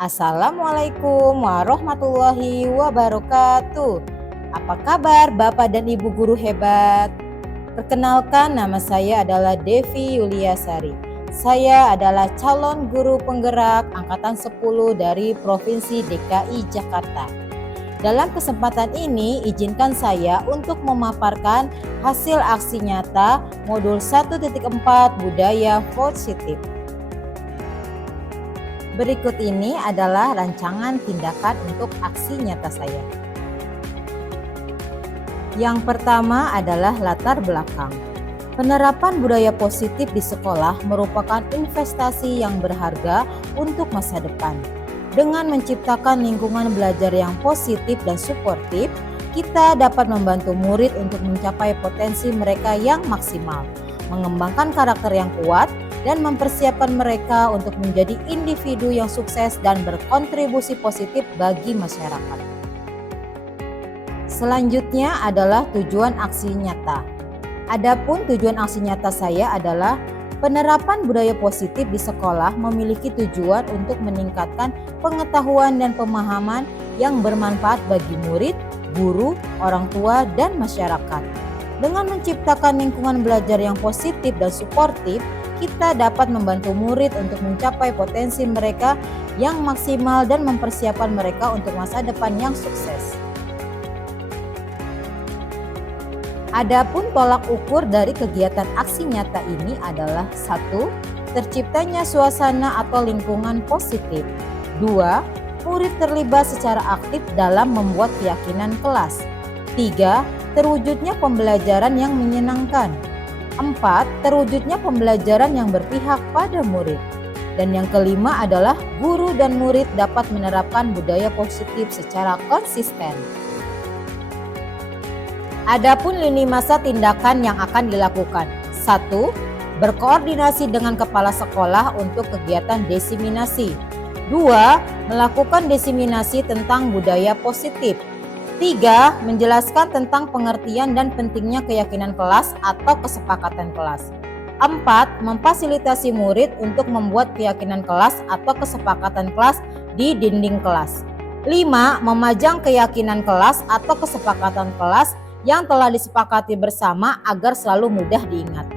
Assalamualaikum warahmatullahi wabarakatuh. Apa kabar Bapak dan Ibu guru hebat? Perkenalkan, nama saya adalah Devi Yuliasari. Saya adalah calon guru penggerak angkatan 10 dari Provinsi DKI Jakarta. Dalam kesempatan ini, izinkan saya untuk memaparkan hasil aksi nyata modul 1.4 Budaya Positif. Berikut ini adalah rancangan tindakan untuk aksi nyata saya. Yang pertama adalah latar belakang. Penerapan budaya positif di sekolah merupakan investasi yang berharga untuk masa depan. Dengan menciptakan lingkungan belajar yang positif dan suportif, kita dapat membantu murid untuk mencapai potensi mereka yang maksimal, mengembangkan karakter yang kuat, dan mempersiapkan mereka untuk menjadi individu yang sukses dan berkontribusi positif bagi masyarakat. Selanjutnya adalah tujuan aksi nyata. Adapun tujuan aksi nyata saya adalah penerapan budaya positif di sekolah memiliki tujuan untuk meningkatkan pengetahuan dan pemahaman yang bermanfaat bagi murid, guru, orang tua, dan masyarakat. Dengan menciptakan lingkungan belajar yang positif dan suportif, kita dapat membantu murid untuk mencapai potensi mereka yang maksimal dan mempersiapkan mereka untuk masa depan yang sukses. Adapun tolak ukur dari kegiatan aksi nyata ini adalah 1. Terciptanya suasana atau lingkungan positif. 2. Murid terlibat secara aktif dalam membuat keyakinan kelas. 3. Terwujudnya pembelajaran yang menyenangkan. 4. Terwujudnya pembelajaran yang berpihak pada murid. Dan yang kelima adalah guru dan murid dapat menerapkan budaya positif secara konsisten. Adapun lini masa tindakan yang akan dilakukan. 1. Berkoordinasi dengan kepala sekolah untuk kegiatan desiminasi. 2. Melakukan desiminasi tentang budaya positif. 3. Menjelaskan tentang pengertian dan pentingnya keyakinan kelas atau kesepakatan kelas. 4. Memfasilitasi murid untuk membuat keyakinan kelas atau kesepakatan kelas di dinding kelas. 5. Memajang keyakinan kelas atau kesepakatan kelas yang telah disepakati bersama agar selalu mudah diingat.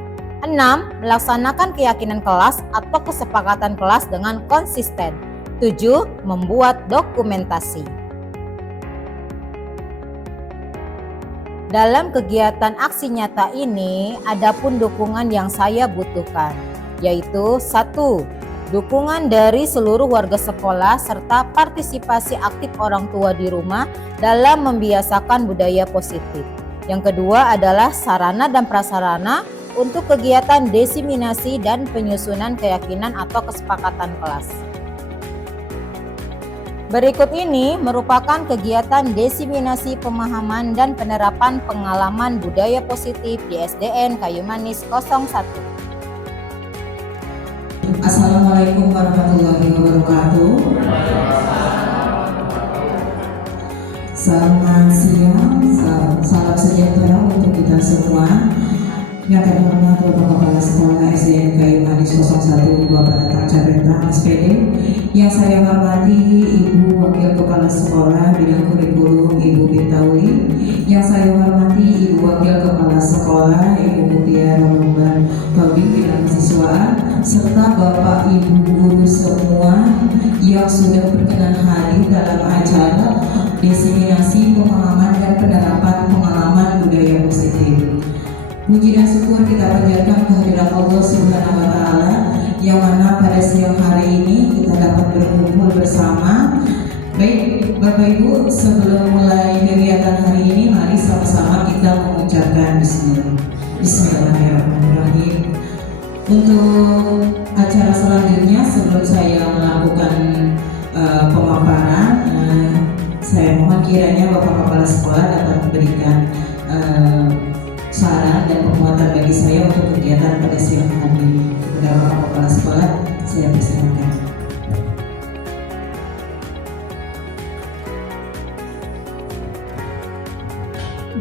6. Melaksanakan keyakinan kelas atau kesepakatan kelas dengan konsisten. 7. Membuat dokumentasi. Dalam kegiatan aksi nyata ini, adapun dukungan yang saya butuhkan, yaitu 1. Dukungan dari seluruh warga sekolah serta partisipasi aktif orang tua di rumah dalam membiasakan budaya positif. Yang kedua adalah sarana dan prasarana untuk kegiatan desiminasi dan penyusunan keyakinan atau kesepakatan kelas. Berikut ini merupakan kegiatan desiminasi pemahaman dan penerapan pengalaman budaya positif di SDN Kayu Manis 01. Assalamualaikum warahmatullahi wabarakatuh. Selamat siang, salam sejahtera untuk kita semua. Yang terhormat Bapak Kepala Sekolah SDN Kayu Manis 01 Bapak Datang Cabentang SPD. Yang saya hormati Ibu Wakil Kepala Sekolah Bidang Kurikulum Ibu Bintawi. Yang saya hormati Ibu Wakil Kepala Sekolah Ibu Mutia Romban Babin Bidang Siswaan, serta Bapak Ibu guru semua yang sudah berkenan hadir dalam acara desiminasi pemahaman dan penerapan pengalaman budaya positif. Puji dan syukur kita panjatkan kehadirat Allah Subhanahu wa Ta'ala, yang mana pada siang hari ini kita dapat berkumpul bersama. Baik Bapak Ibu, sebelum mulai kegiatan hari ini, mari sama-sama kita mengucapkan Bismillahirrahmanirrahim. Untuk acara selanjutnya, sebelum saya melakukan pemaparan, saya mohon kiranya Bapak Kepala Sekolah dapat memberikan saran dan penguatan bagi saya untuk kegiatan pada siang hari ini. Kepada Bapak Kepala Sekolah, saya persilakan.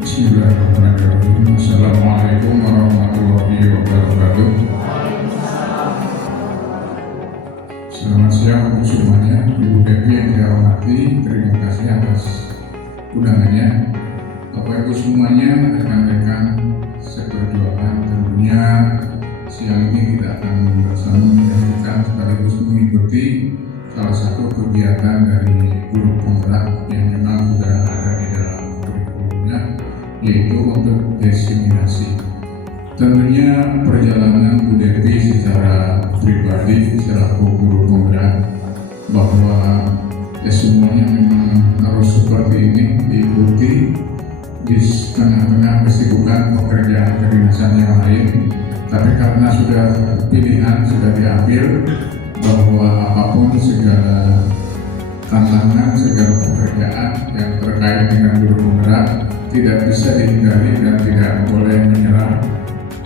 Bismillahirrahmanirrahim. Assalamualaikum warahmatullahi wabarakatuh. Selamat siang untuk semuanya, Ibu Devi yang saya hormati, terima kasih atas undangannya. Bapak Ibu semuanya, rekan-rekan seperjuangan, tentunya siang ini kita akan bersama menyaksikan sekaligus mengikuti salah satu kegiatan dari guru penggerak yang memang sudah ada di dalam kurikulumnya, yaitu untuk diseminasi. Tentunya perjalanan Bu Devi secara pribadi selaku guru penggerak bahwa semuanya memang harus seperti ini diikuti di tengah-tengah kesibukan pekerjaan kedinasan yang lain. Tapi karena sudah pilihan sudah diambil bahwa apapun segala tantangan, segala pekerjaan yang terkait dengan guru penggerak tidak bisa dihindari dan tidak boleh menyerah,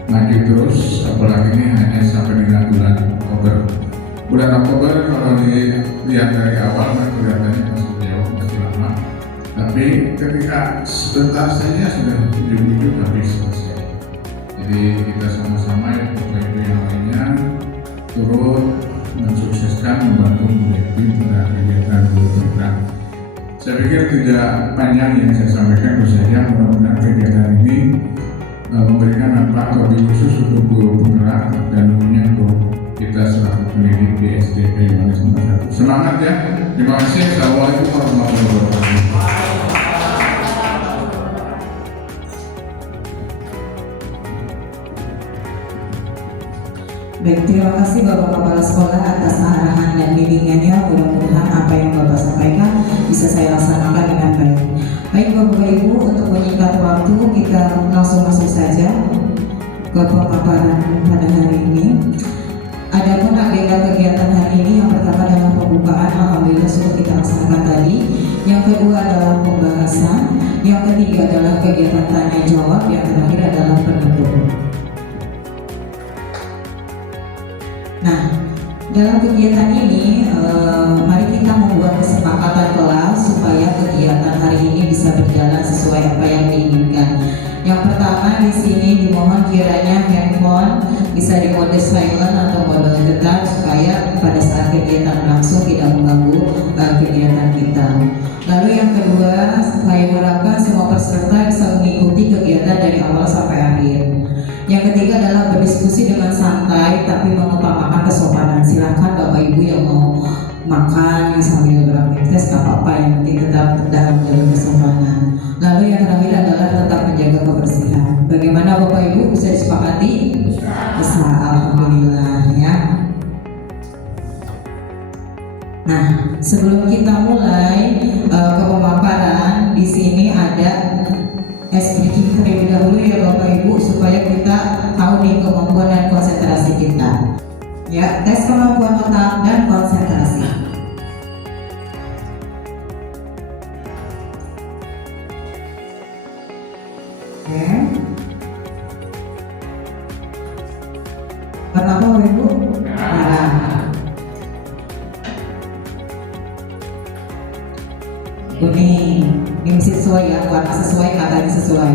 maju terus, apalagi ini hanya sampai dengan bulan Oktober. Bulan Oktober kalau dilihat dari awal kan kelihatannya masih jauh, masih lama. Tapi ketika sebentar saja sudah ujung-ujung habis selesai. Jadi kita sama-sama ya Bapak Ibu yang lainnya turut mensukseskan membantu Bu pada kegiatan guru penggerak. Saya pikir tidak panjang yang saya sampaikan, tentu saja mudah-mudahan kegiatan ini memberikan manfaat lebih khusus untuk guru penggerak dan tentunya untuk kita selaku pendidik di SDP Manis Nomor 1. Semangat ya. Terima kasih. Assalamualaikum warahmatullahi wabarakatuh. Baik, terima kasih Bapak Kepala Sekolah atas arahan dan bimbingannya. Mudah-mudahan apa yang Bapak sampaikan bisa saya laksanakan dengan baik. Baik Bapak Ibu, untuk menyingkat waktu kita langsung masuk saja ke pemaparan pada hari ini. Adapun agenda kegiatan hari ini, yang pertama adalah pembukaan, alhamdulillah sudah kita laksanakan tadi. Yang kedua adalah pembahasan, yang ketiga adalah kegiatan tanya jawab, yang terakhir adalah penutup. Nah, dalam kegiatan ini, mari kita membuat kesepakatan kelas supaya kegiatan hari ini bisa berjalan sesuai apa yang diinginkan. Yang pertama di sini dimohon kiranya handphone bisa di mode silent atau mode tetap supaya pada saat kegiatan langsung tidak mengganggu kegiatan kita. Lalu yang kedua, saya harapkan semua peserta bisa mengikuti kegiatan dari awal sampai akhir. Yang ketiga adalah berdiskusi dengan santai tapi mengutamakan kesopanan. Silakan Bapak Ibu yang mau makan sambil beraktivitas gak apa-apa, yang penting tetap dalam jalur kesopanan. Lalu yang terakhir adalah tetap menjaga kebersihan. Bagaimana Bapak Ibu, bisa disepakati? Bisa, alhamdulillah ya. Nah, sebelum kita mulai ke pemaparan, di sini ada speaking terlebih dahulu ya Bapak Ibu, supaya kita tahu nih kemampuan dan konsentrasi kita. Ya, tes kemampuan otak dan konsentrasi. Oke. Warna apa Bapak Ibu? Merah. Kuning. Ini mesti sesuai ya, warna sesuai, katanya sesuai.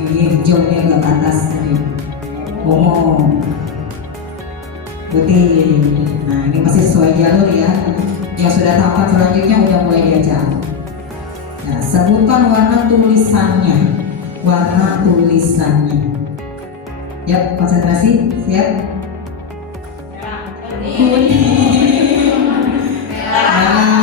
Ini hijaunya agak ke atas tadi. Ngomong. Putih. Nah, ini masih sesuai jalur ya. Yang sudah tahapan selanjutnya udah mulai diajak. Nah, sebutkan warna tulisannya. Warna tulisannya. Yap, konsentrasi. Siap. Kuning. Merah.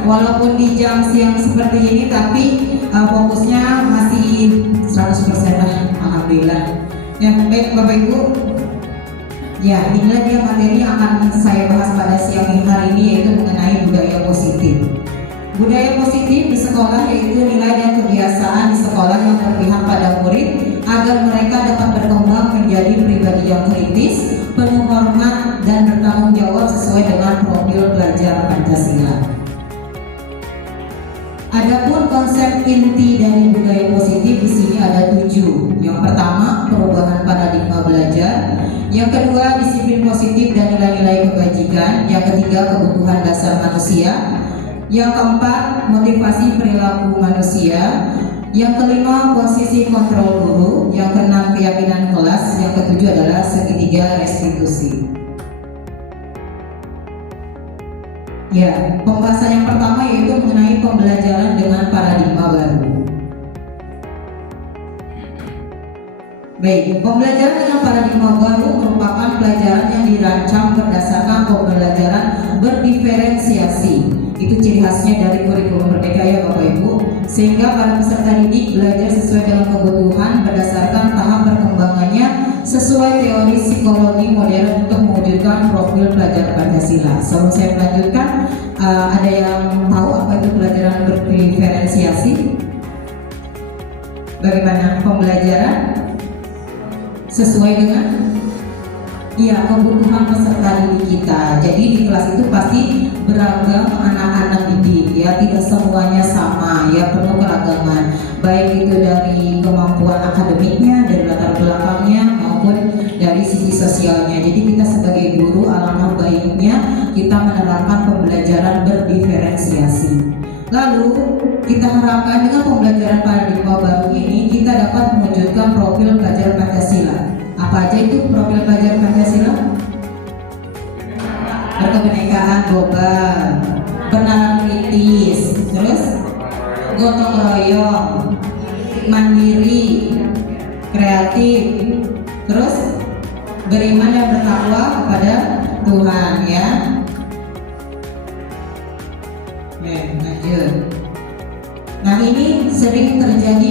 Walaupun di jam siang seperti ini, tapi fokusnya masih 100% lah, alhamdulillah. Ya, baik Bapak Ibu. Ya, inilah dia materi yang akan saya bahas pada siang hari ini, yaitu mengenai budaya positif. Budaya positif di sekolah yaitu nilai dan kebiasaan di sekolah yang berpihak pada murid agar mereka dapat berkembang menjadi pribadi yang kritis, penuh hormat dan dan bertanggung jawab sesuai dengan profil pelajar Pancasila. Adapun konsep inti dari budaya positif di sini ada 7. Yang pertama, perubahan paradigma belajar. Yang kedua, disiplin positif dan nilai-nilai kebajikan. Yang ketiga, kebutuhan dasar manusia. Yang keempat, motivasi perilaku manusia. Yang kelima, posisi kontrol guru. Yang keenam, keyakinan kelas. Yang ketujuh adalah segitiga restitusi. Ya, pembahasan yang pertama yaitu mengenai pembelajaran dengan paradigma baru. Baik, pembelajaran dengan paradigma baru merupakan pelajaran yang dirancang berdasarkan pembelajaran berdiferensiasi. Itu ciri khasnya dari kurikulum Merdeka ya Bapak Ibu, sehingga para peserta didik belajar sesuai dengan kebutuhan berdasarkan tahap perkembangannya sesuai teori psikologi modern untuk mewujudkan profil pelajar Pancasila. Sebelum saya melanjutkan, ada yang tahu apa itu pelajaran berdiferensiasi? Bagaimana pembelajaran sesuai dengan kebutuhan peserta didik kita. Jadi di kelas itu pasti beragam anak-anak didik ya, tidak semuanya sama ya, penuh keragaman, baik itu dari kemampuan akademiknya, dari latar belakangnya maupun dari sisi sosialnya. Jadi kita sebagai guru alangkah baiknya kita menerapkan pembelajaran berdiferensiasi. Lalu kita harapkan dengan pembelajaran paradigma baru ini kita dapat mewujudkan profil pelajar Pancasila. Apa aja itu profil pelajar Pancasila? Berkebinekaan global, bernalar kritis, terus gotong royong, mandiri, kreatif, terus beriman dan bertakwa kepada Tuhan ya. Lanjut. Nah, ini sering terjadi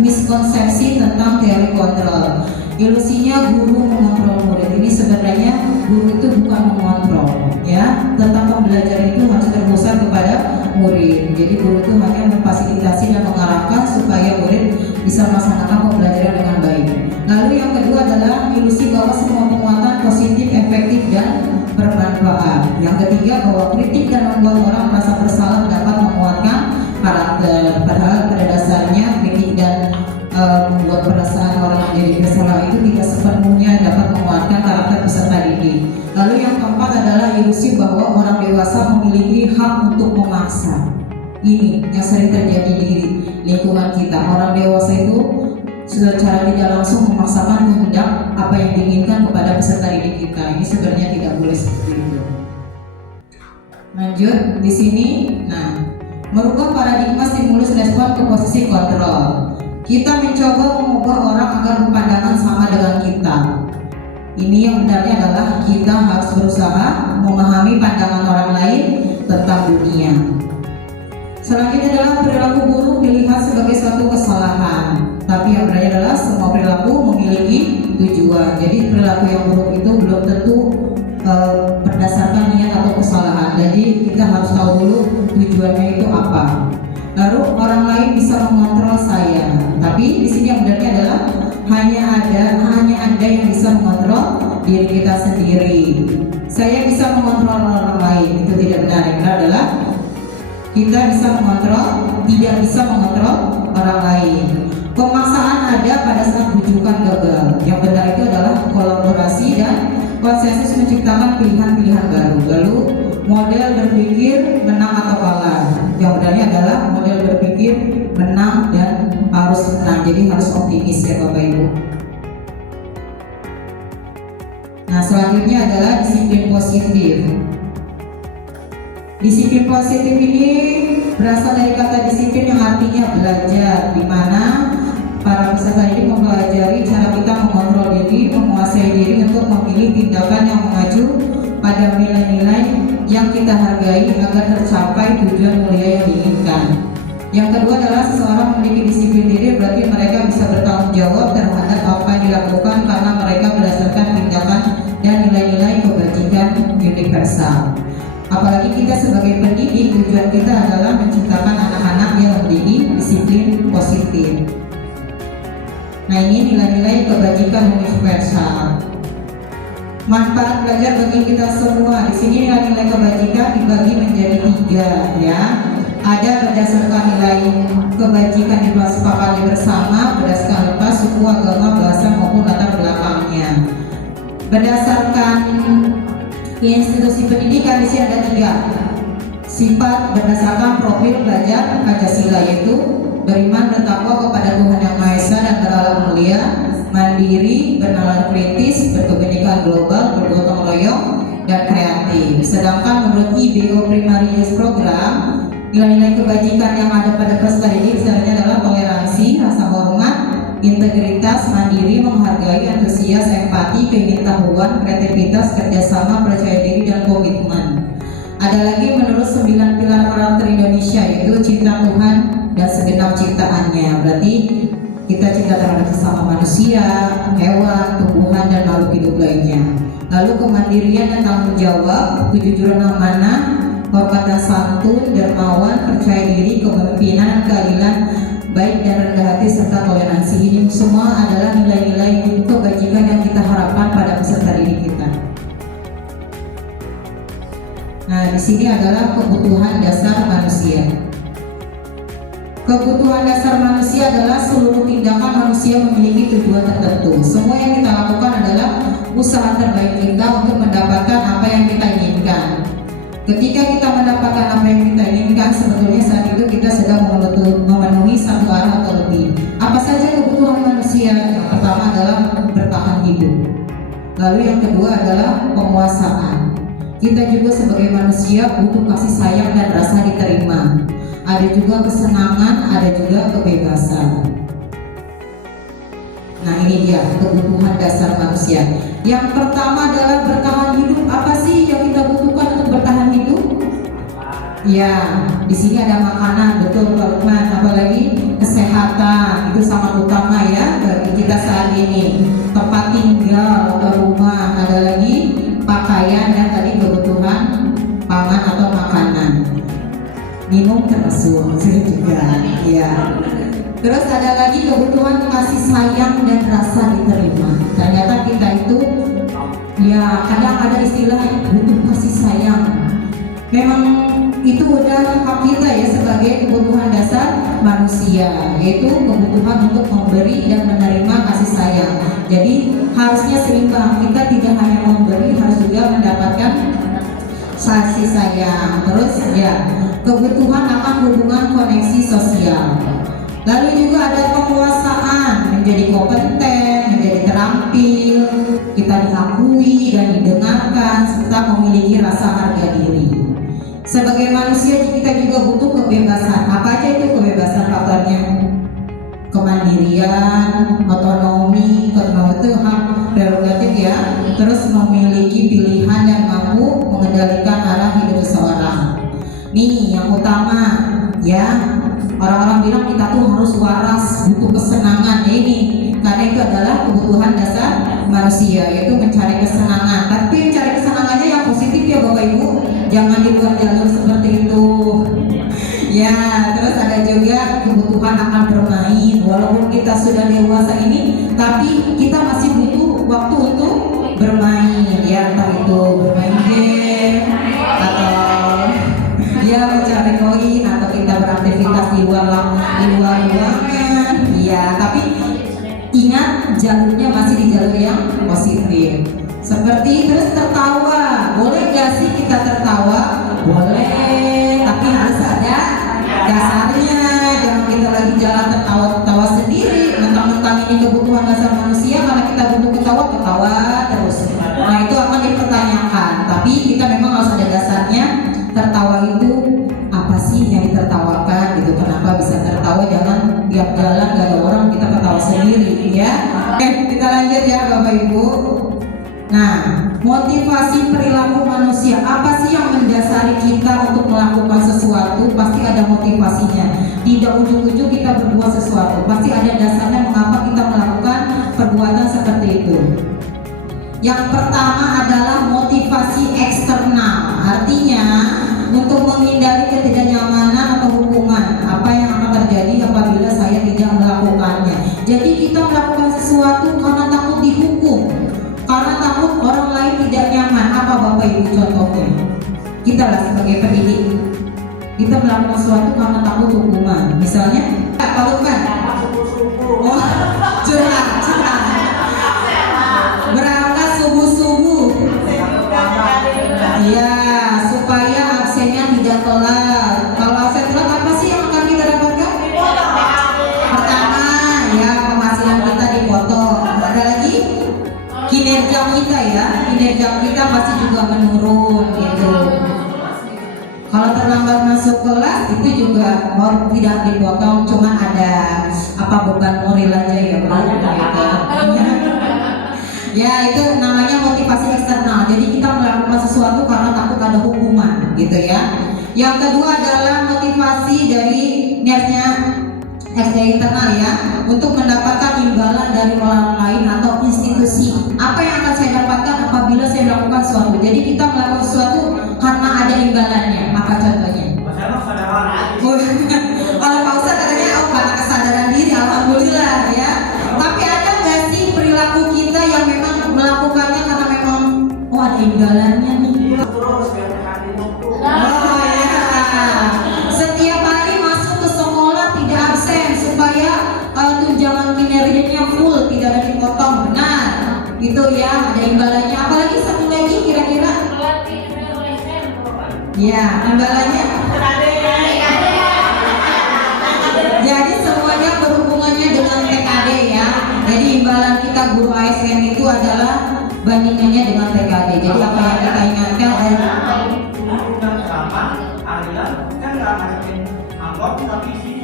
miskonsepsi tentang teori kontrol. Ilusinya guru mengontrol murid. Ini sebenarnya guru itu bukan mengontrol ya. Tentang pembelajaran itu harus terpusat kepada murid. Jadi guru itu hanya memfasilitasi dan mengarahkan supaya murid bisa melaksanakan pembelajaran dengan baik. Lalu yang kedua adalah ilusi bahwa semua penguatan positif, efektif dan bermanfaat. Yang ketiga bahwa kritik dan membuat orang merasa bersalah dapat menguatkan karakter. Padahal pada dasarnya kritik dan membuat perasaan orang menjadi bersalah itu tidak sepenuhnya dapat menguatkan karakter peserta didik. Lalu yang keempat adalah ilusi bahwa orang dewasa memiliki hak untuk memaksa. Ini yang sering terjadi di lingkungan kita. Orang dewasa itu secara tidak langsung memaksakan kehendak apa yang diinginkan kepada peserta didik kita. Ini sebenarnya tidak boleh seperti itu. Lanjut di sini. Nah, merubah paradigma stimulus respon ke posisi kontrol. Kita mencoba mengubah orang agar berpandangan sama dengan kita. Ini yang benarnya adalah kita harus berusaha memahami pandangan orang lain tentang dunia. Selanjutnya adalah perilaku buruk dilihat sebagai suatu kesalahan. Tapi yang benarnya adalah semua perilaku memiliki tujuan. Jadi perilaku yang buruk itu belum tentu berdasarkan niat atau kesalahan. Jadi kita harus tahu dulu tujuannya itu apa. Lalu orang lain bisa mengontrol saya, tapi di sini yang benarnya adalah hanya ada yang bisa mengontrol diri kita sendiri. Saya bisa mengontrol orang lain, itu tidak benar. Yang benar adalah kita bisa mengontrol, tidak bisa mengontrol orang lain. Pemaksaan ada pada saat rujukan gagal. Yang benar itu adalah kolaborasi dan konsensus menciptakan pilihan-pilihan baru. Lalu model berpikir menang atau kalah. Yang benarnya adalah model berpikir menang dan harus menang. Jadi harus optimis ya Bapak Ibu. Nah, selanjutnya adalah disiplin positif. Disiplin positif ini berasal dari kata disiplin yang artinya belajar, di mana para peserta ini mempelajari cara kita mengontrol diri, menguasai diri untuk memilih tindakan yang mengacu pada nilai-nilai yang kita hargai agar tercapai tujuan mulia yang diinginkan. Yang kedua adalah seseorang memiliki disiplin diri, berarti mereka bisa bertanggung jawab terhadap apa yang dilakukan karena mereka berdasarkan tindakan dan nilai-nilai kebajikan universal. Apalagi kita sebagai pendidik, tujuan kita adalah menciptakan anak-anak yang memiliki disiplin positif. Nah, ini nilai-nilai kebajikan universal. Manfaat belajar bagi kita semua. Di sini nilai-nilai kebajikan dibagi menjadi 3 ya. Ada berdasarkan nilai kebajikan disepakati bersama berdasarkan lepas suku, agama, bahasa maupun latar belakangnya. Berdasarkan institusi pendidikan di sini ada 3 sifat berdasarkan profil belajar Pancasila, yaitu beriman bertakwa kepada Tuhan Yang Maha Esa dan berakhlak mulia, mandiri, bernalar kritis, berkebinekaan global, bergotong royong, dan kreatif. Sedangkan menurut IBO Primary Youth Program, nilai-nilai kebajikan yang ada pada peserta didik sebenarnya adalah toleransi, rasa hormat, integritas, mandiri, menghargai, antusias, empati, keingintahuan, kreativitas, kerjasama, percaya diri, dan komitmen. Ada lagi menurut 9 pilar karakter Indonesia, yaitu cinta Tuhan dan segenap ciptaannya. Berarti kita cinta terhadap sesama manusia, hewan, tumbuhan, dan makhluk hidup lainnya. Lalu kemandirian dan tanggung jawab, kejujuran amanah, hormat dan santun, dermawan, percaya diri, kepemimpinan, keadilan, baik dan rendah hati, serta toleransi. Ini semua adalah nilai-nilai kebajikan yang kita harapkan pada peserta didik kita. Nah, di sini adalah kebutuhan dasar manusia. Kebutuhan dasar manusia adalah seluruh tindakan manusia memiliki tujuan tertentu. Semua yang kita lakukan adalah usaha terbaik kita untuk mendapatkan apa yang kita inginkan. Ketika kita mendapatkan apa yang kita inginkan, sebetulnya saat itu kita sedang memenuhi satu arah atau lebih. Apa saja kebutuhan manusia? Yang pertama adalah bertahan hidup. Lalu yang kedua adalah penguasaan. Kita juga sebagai manusia butuh kasih sayang dan rasa diterima. Ada juga kesenangan, ada juga kebebasan. Nah, ini dia kebutuhan dasar manusia. Yang pertama adalah bertahan hidup. Apa sih yang kita butuhkan untuk bertahan hidup? Ya, di sini ada makanan, betul Pak Lukman. Apalagi kesehatan, itu sangat utama ya bagi kita saat ini. Tempat tinggal, ada rumah, ada lagi pakaian, dan tadi kebutuhan pangan atau makanan. Minum termasuk juga ya. Terus ada lagi kebutuhan kasih sayang dan rasa diterima. Ternyata kita itu ya kadang ada istilah butuh kasih sayang. Memang itu udah hak kita ya sebagai kebutuhan dasar manusia, yaitu kebutuhan untuk memberi dan menerima kasih sayang. Jadi harusnya seimbang, kita tidak hanya memberi, harus juga mendapatkan kasih sayang. Terus ya kebutuhan akan hubungan koneksi sosial. Lalu juga ada penguasaan, menjadi kompeten, menjadi terampil, kita diakui dan didengarkan, serta memiliki rasa harga diri. Sebagai manusia kita juga butuh kebebasan. Apa aja itu kebebasan faktornya? Kemandirian, otonomi itu hak prerogatif ya. Terus memiliki pilihan dan mampu mengendalikan arah hidup seseorang. Nih yang utama ya, orang-orang bilang kita tuh harus waras, butuh kesenangan ya ini. Karena itu adalah kebutuhan dasar manusia, yaitu mencari kesenangan. Tapi mencari kesenangannya yang positif ya Bapak Ibu, jangan di luar jalur seperti itu. Ya, terus ada juga kebutuhan akan bermain. Walaupun kita sudah dewasa ini, tapi kita masih butuh waktu untuk bermain. Ya, entah itu bermain game atau ya mencari koin, atau kita beraktivitas di luar ruangan. Ya, tapi ingat jalurnya masih di jalur yang positif. Seperti terus tertawa, boleh gak sih kita tertawa? Boleh, tapi harus ada dasarnya. Jangan kita lagi jalan tertawa sendiri, mentang-mentang ini kebutuhan dasar manusia, karena kita butuh ketawa terus. Nah itu akan dipertanyakan. Tapi kita memang harus ada dasarnya. Tertawa itu apa sih yang ditertawakan gitu? Kenapa bisa tertawa? Jangan tiap jalan gak ada orang kita ketawa sendiri ya. Kita lanjut ya Bapak Ibu. Nah, motivasi perilaku manusia, apa sih yang mendasari kita untuk melakukan sesuatu? Pasti ada motivasinya. Tidak ujung-ujung kita berbuat sesuatu, pasti ada dasarnya mengapa kita melakukan perbuatan seperti itu. Yang pertama adalah motivasi eksternal. Artinya untuk menghindari ketidaknyamanan atau hukuman. Apa yang akan terjadi apabila saya tidak melakukannya? Jadi kita melakukan sesuatu karena takut dihukum, karena takut orang lain kita lah sebagai pendidik. Kita melakukan sesuatu karena takut hukuman. Misalnya, Pak Lukman. Oh, curhat. Berangkat subuh-subuh. Iya, supaya absennya tidak telat. Kalau absen telat apa sih yang akan kita dapatkan? Pertama, ya penghasilan kita dipotong. Ada lagi? Kinerja kita pasti juga menurun gitu. Kalau terlambat masuk kelas itu juga tidak dipotong, cuma ada beban moral aja ya Bu. Ya itu namanya motivasi eksternal. Jadi kita melakukan sesuatu karena takut ada hukuman gitu ya. Yang kedua adalah motivasi dari NERS-nya SD internal ya, untuk mendapatkan imbalan dari orang lain atau institusi. Apa yang akan saya dapatkan apabila saya melakukan sesuatu? Jadi kita melakukan sesuatu karena ada imbalannya. Apa contohnya? Kalau Pak Ustaz katanya karena kesadaran diri, alhamdulillah ya. Tapi ada nggak sih perilaku kita yang memang melakukannya karena memang ada imbalannya nih? Oh ya, setiap hari masuk ke sekolah tidak absen supaya tunjangan kinerjanya full, tidak ada dipotong. Benar, itu ya, ada imbalannya. Apalagi satu lagi kira-kira? Ya, imbalannya. Jadi semuanya berhubungannya dengan TKD ya. Jadi imbalan kita guru ASN itu adalah bandingannya dengan TKD. Jadi apa yang kita ingatkan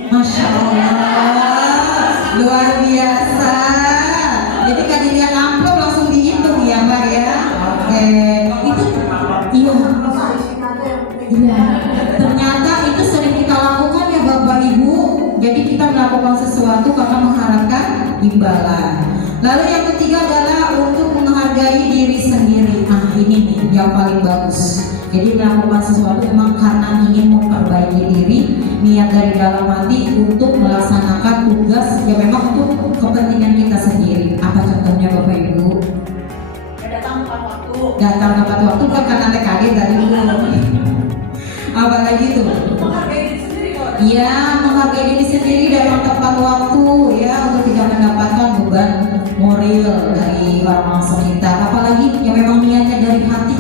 Masya Allah, luar biasa. Jadi kan dilihat amplop langsung dihitung ya Mbak ya. Oke, itu iya. Ternyata itu sering kita lakukan ya Bapak Ibu. Jadi kita melakukan sesuatu karena mengharapkan imbalan. Lalu yang ketiga adalah untuk menghargai diri sendiri. Nah ini nih yang paling bagus. Jadi melakukan sesuatu memang karena ingin memperbaiki diri, niat dari dalam hati untuk melaksanakan tugas yang memang untuk kepentingan kita sendiri. Apa contohnya Bapak Ibu? Datang tepat waktu bukan karena TKD tadi Bu. Apalagi tuh? Iya, menghargai diri sendiri datang tepat waktu ya, untuk tidak mendapatkan beban moral dari orang sekitar. Apalagi yang memang niatnya dari hati,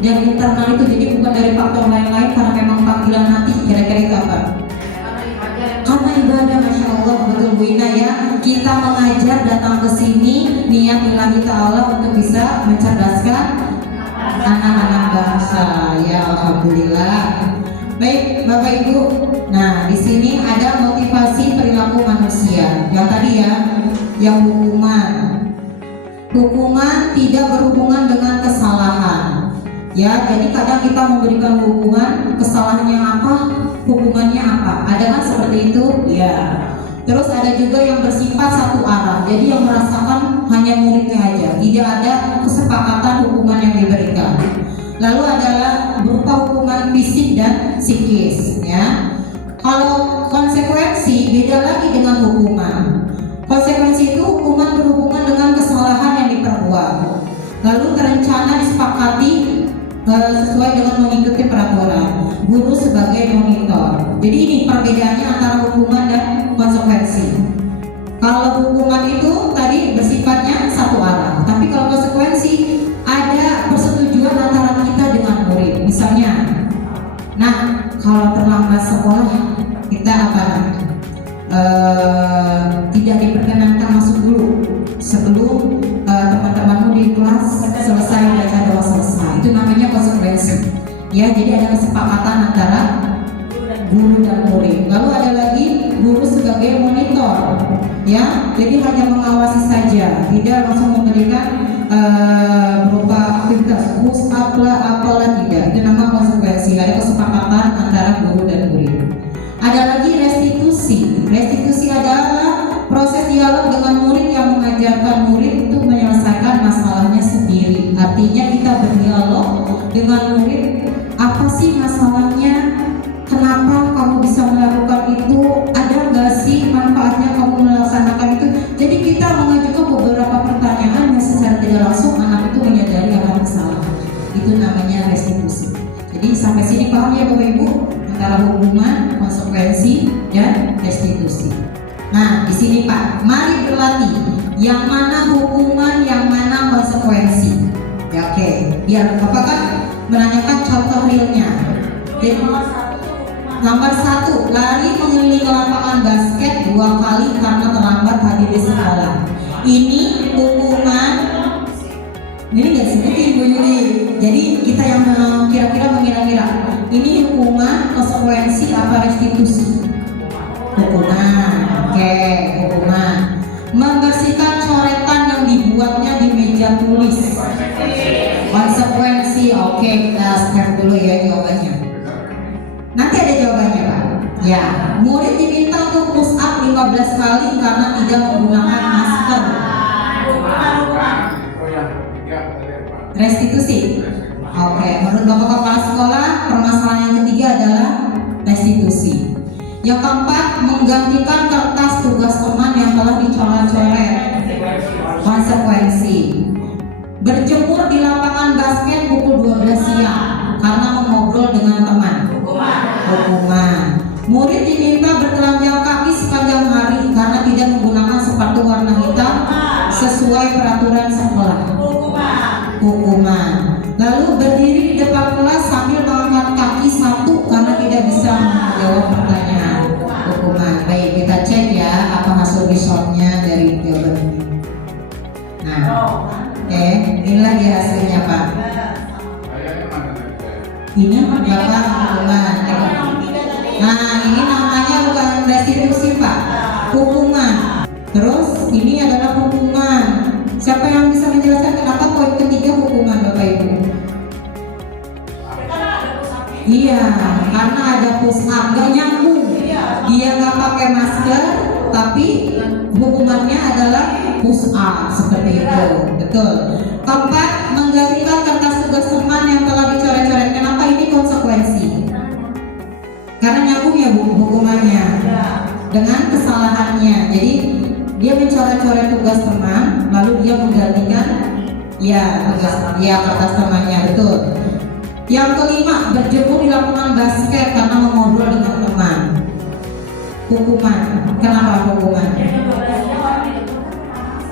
dari internal itu, jadi bukan dari faktor lain-lain, karena memang panggilan hati. Kira-kira itu apa? Karena ibadah, Masya Allah, betul Bu Ina ya. Kita mengajar datang ke sini niat lillahi ta'ala untuk bisa mencerdaskan anak-anak bangsa ya, alhamdulillah. Baik Bapak Ibu, nah di sini ada motivasi perilaku manusia. Yang tadi ya, yang hukuman tidak berhubungan dengan kesalahan. Ya, jadi kadang kita memberikan hukuman, kesalahannya apa, hukumannya apa. Ada kan seperti itu? Ya. Terus ada juga yang bersifat satu arah. Jadi yang merasakan hanya muridnya aja, tidak ada kesepakatan hukuman yang diberikan. Lalu adalah berupa hukuman fisik dan psikis ya. Kalau konsekuensi beda lagi dengan hukuman. Konsekuensi itu hukuman berhubungan dengan kesalahan yang diperbuat. Lalu terencana disepakati sesuai dengan mengikuti peraturan. Guru sebagai monitor. Jadi ini perbedaannya antara hukuman dan konsekuensi. Kalau hukuman itu tadi bersifatnya satu arah, tapi kalau konsekuensi ada persetujuan antara kita dengan murid. Misalnya, nah kalau terlambat sekolah kita tidak diperkenankan masuk dulu sebelum teman-temanmu di kelas selesai baca doa selesai. Itu namanya konsekuensi. Ya, jadi ada kesepakatan antara guru dan murid. Lalu ada lagi guru sebagai monitor. Ya, jadi hanya mengawasi saja, tidak langsung memberikan berupa aktivitas push up lah, apalah, tidak. Itu nama konsekuensi. Ada kesepakatan antara guru dan murid. Ada lagi restitusi. Restitusi adalah proses dialog dengan murid yang mengajarkan murid untuk menyelesaikan masalahnya sendiri. Artinya kita berdialog dengan murid, apa sih masalahnya? Kenapa kamu bisa melakukan itu? Ada nggak sih manfaatnya kamu melaksanakan itu? Jadi kita mengajukan beberapa pertanyaan yang secara tidak langsung anak itu menyadari akan kesalahan. Itu namanya restitusi. Jadi sampai sini sini paham ya Bapak Ibu antara hukuman, konsekuensi, dan restitusi. Nah, di sini Pak, mari berlatih yang mana hukuman, yang mana konsekuensi. Ya, oke. Biar Bapak kan menanyakan contoh realnya. Jadi, nomor 1, lari mengelilingi lapangan basket 2 kali karena terlambat hadir di sekolah. Ini hukuman. Ini nggak sebutin Bu Yuli. Jadi kita yang kira-kira mengira-kira. Ini hukuman, konsekuensi, apa restitusi? Hukuman. Oke, hukuman. Membersihkan coretan yang dibuatnya di meja tulis. Konsekuensi. Oke, kita start dulu ya jawabannya. Nanti ada jawabannya Pak. Ya, murid diminta untuk push up 15 kali karena tidak menggunakan masker. Restitusi. Oke, menurut Bapak Kepala Sekolah, permasalahan yang ketiga adalah restitusi. Yang keempat, menggantikan kertas tugas teman yang telah dicoret-coret. Konsekuensi. Berjemur di lapangan basket pukul 12 siang karena mengobrol dengan teman. Hukuman. Murid diminta bertelanjang kaki sepanjang hari karena tidak menggunakan sepatu warna hitam sesuai peraturan sekolah. Hukuman. Lalu berdiri di depan kelas sambil mengangkat kaki 1 karena tidak bisa menjawab pertanyaan. Hukuman. Baik, kita cek ya apa hasil resultnya dari jawaban ini. Nah, oke, inilah dia hasilnya Pak. Ini Bapak hukuman. Nah, ini namanya bukan restitusi Pak, hukuman. Terus ini adalah hukuman. Siapa yang bisa menjelaskan kenapa poin ketiga hukuman Bapak Ibu? Iya, karena ada push up, gak nyambung. Dia nggak pakai masker, tapi hukumannya adalah push up seperti itu. Betul. Keempat, menggantikan kertas tugas teman yang telah dicoret-coret. Kenapa ini konsekuensi? Karena nyambung ya Bu hukumannya dengan kesalahannya. Jadi dia mencoret-coret tugas teman, lalu dia menggantikan kertas temannya. Betul. Yang kelima, berjemur di lapangan basket karena mengobrol dengan teman. Hukuman. Kenapa hukuman?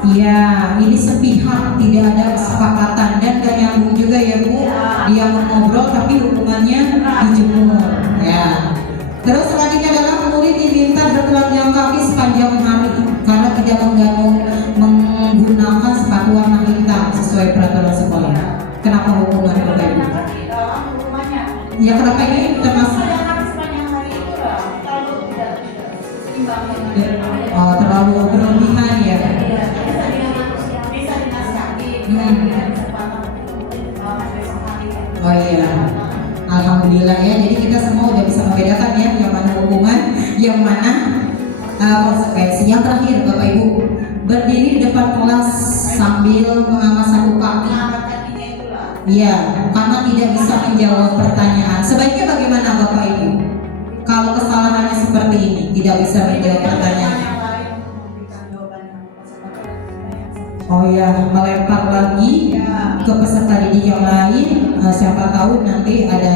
Iya, ini sepihak, tidak ada kesepakatan dan gak nyambung juga ya Bu. Dia mengobrol tapi hukumannya dijemur. Ya. Terus selanjutnya adalah murid diminta bertelanjang kaki sepanjang hari karena tidak menggunakan sepatu warna hitam sesuai peraturan sekolah. Kenapa hukuman Bapak Ibu? Ya kenapa ini termasuk? Oh, terlalu berlebihan ya. Oh iya, alhamdulillah ya. Jadi kita semua udah bisa membedakan ya yang mana hukuman, yang mana konsekuensi. Yang terakhir Bapak Ibu, berdiri di depan kelas sambil mengangkat 1 kaki. Iya, karena tidak bisa menjawab pertanyaan. Sebaiknya bagaimana Bapak Ibu? Kalau kesalahannya seperti ini, tidak bisa menjawab pertanyaan. Oh ya, melempar lagi ke peserta didik yang lain. Siapa tahu nanti ada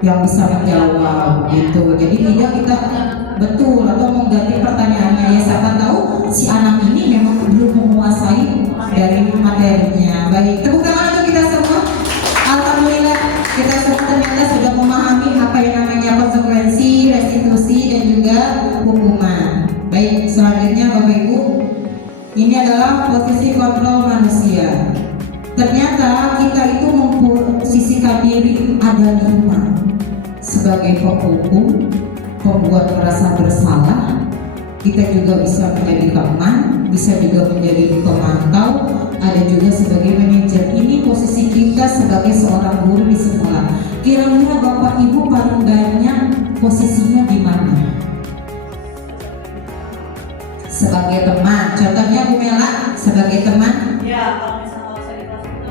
yang bisa menjawab gitu. Jadi tidak kita betul atau mengganti pertanyaannya. Ya siapa tahu si anak ini memang belum menguasai dari materinya. Baik, tepuk tangan untuk kita semua. Alhamdulillah kita semua ternyata sudah memahami apa yang namanya konsekuensi, restitusi dan juga hukuman. Baik, selanjutnya Bapak Ibu, ini adalah posisi kontrol manusia. Ternyata kita itu memposisikan diri ada 5 sebagai penghukum, pembuat merasa bersalah. Kita juga bisa menjadi teman, bisa juga menjadi pemantau, ada juga sebagai manajer. Ini posisi kita sebagai seorang guru di sekolah. Kira-kira Bapak Ibu paling banyak posisinya di mana? Sebagai teman, contohnya Bu Mela sebagai teman. Ya, kalau misalnya saya di kelas itu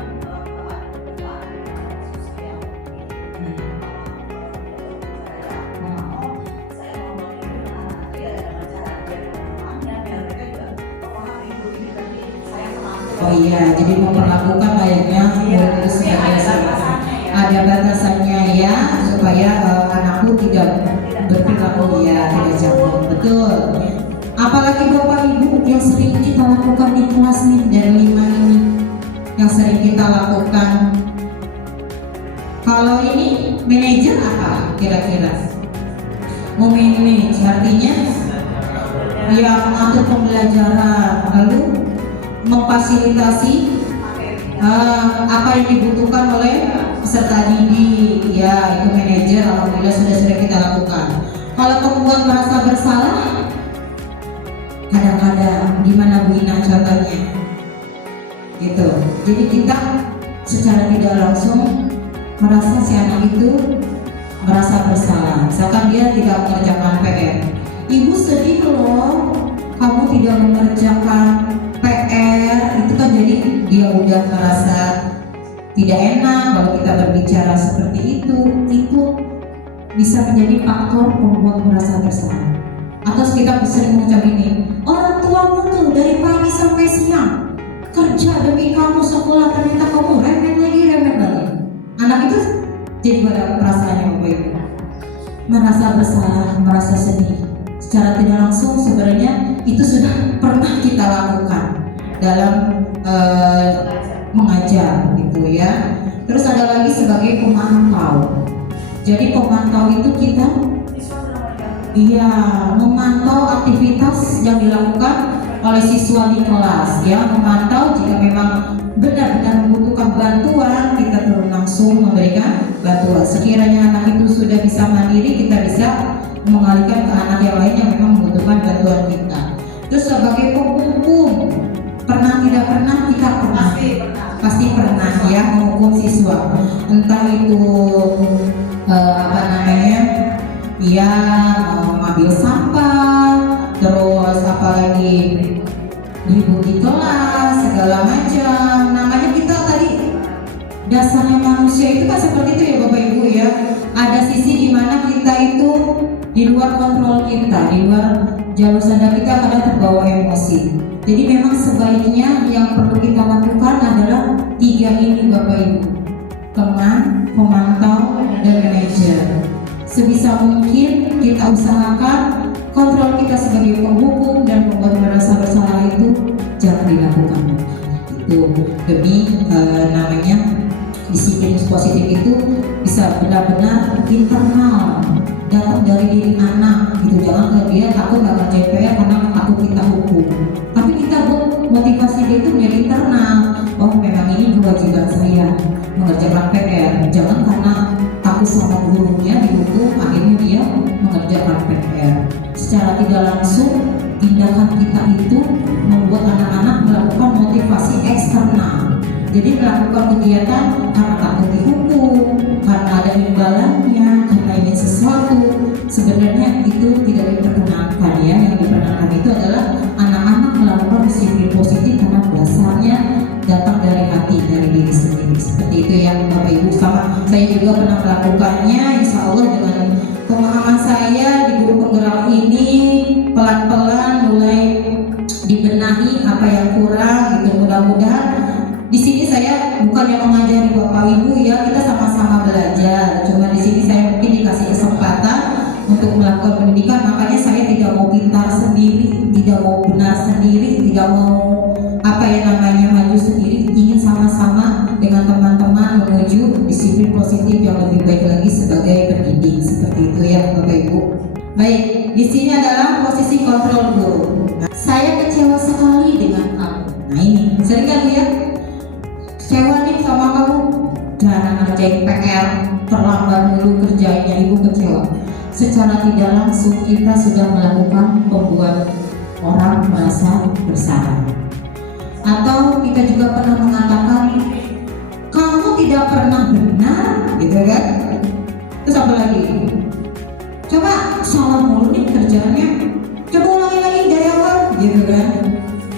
Oh iya, jadi memperlakukan layaknya guru sebagai seorang. ada batasannya ya, supaya anakku tidak berperilaku ya tidak jatuh. Betul. Apalagi Bapak Ibu yang sering kita lakukan di kelas nih dari 5 ini, yang sering kita lakukan. Kalau ini manajer apa kira-kira? Memanage artinya ya mengatur pembelajaran, lalu memfasilitasi apa yang dibutuhkan oleh peserta didik, ya itu manajer. Alhamdulillah sudah kita lakukan. Kalau perempuan merasa bersalah, kadang-kadang gimana Bu Ina contohnya gitu. Jadi kita secara tidak langsung merasa si anak itu merasa bersalah. Misalkan dia tidak mengerjakan PR, ibu sedih loh kamu tidak mengerjakan PR, itu kan jadi dia udah merasa tidak enak. Kalau kita berbicara seperti itu bisa menjadi faktor pembuat merasa bersalah. Atau kita sering mengucap ini, orang tuamu tuh dari pagi sampai siang kerja demi kamu sekolah, ternyata kamu remet lagi. Anak itu jadi pada perasaannya Bapak Ibu, merasa bersalah, merasa sedih. Secara tidak langsung sebenarnya itu sudah pernah kita lakukan dalam mengajar gitu ya. Terus ada lagi sebagai pemantau. Jadi pemantau itu kita memantau aktivitas yang dilakukan oleh siswa di kelas ya, memantau jika memang benar-benar membutuhkan bantuan, kita turun langsung memberikan bantuan. Sekiranya anak itu sudah bisa mandiri, kita bisa mengalihkan ke anak yang lain yang memang membutuhkan bantuan kita. Terus sebagai penghukum, pernah tidak pernah kita pasti pernah ya menghukum siswa, entah itu mengambil sampah, terus apalagi ribut di kelas segala macam. Namanya kita tadi dasarnya manusia itu kan seperti itu ya Bapak Ibu ya. Ada sisi dimana kita itu di luar kontrol kita, di luar jalur sadar kita kadang terbawa emosi. Jadi memang sebaiknya yang perlu kita lakukan adalah 3 ini Bapak Ibu: teman, pemantau, dan manajer. Sebisa mungkin kita usahakan kontrol kita sebagai penghukum dan pembuat merasa bersalah itu jangan dilakukan. Itu demi namanya disiplin positif itu bisa benar-benar internal, datang dari diri anak gitu. Jangan kalau dia takut akan JPR karena takut kita hukum, tapi kita buat motivasi dia itu menjadi internal. Oh memang ini kewajiban saya mengerjakan PR. Jangan karena takut sama gurunya dihukum akhirnya dia mengerjakan PR. Secara tidak langsung tindakan kita itu membuat anak-anak melakukan motivasi eksternal. Jadi melakukan kegiatan karena takut dihukum, karena ada imbalannya, karena ingin sesuatu. Sebenarnya itu tidak diperkenankan ya. Yang diperkenankan itu adalah anak-anak melakukan disiplin positif karena dasarnya datang dari hati, dari diri sendiri. Seperti itu ya Bapak Ibu. Sama saya juga pernah melakukannya, insya Allah dengan pemahaman saya di guru penggerak ini pelan-pelan mulai dibenahi apa yang kurang gitu. Mudah-mudahan di sini saya bukan yang mengajari Bapak Ibu ya, kita sama-sama belajar. Cuma di sini saya mungkin dikasih kesempatan untuk melakukan pendidikan, makanya saya tidak mau pintar sendiri, tidak mau benar sendiri, tidak mau maju sendiri, ingin sama-sama dengan teman-teman menuju disiplin positif yang lebih baik lagi sebagai pendidik. Seperti itu ya Bapak Ibu. Baik, di sini adalah posisi kontrol guru. Saya kecewa sekali dengan kamu. Nah ini, sering kan ya? Kecewa nih sama kamu, jangan ngerjain PR, terlambat dulu kerjainnya, ibu kecewa. Secara tidak langsung kita sudah melakukan pembuat orang merasa bersalah. Atau kita juga pernah mengatakan kamu tidak pernah benar, gitu kan? Terus apa lagi? Coba salah mulu nih kerjaannya, coba ulangi lagi dari awal, gitu kan?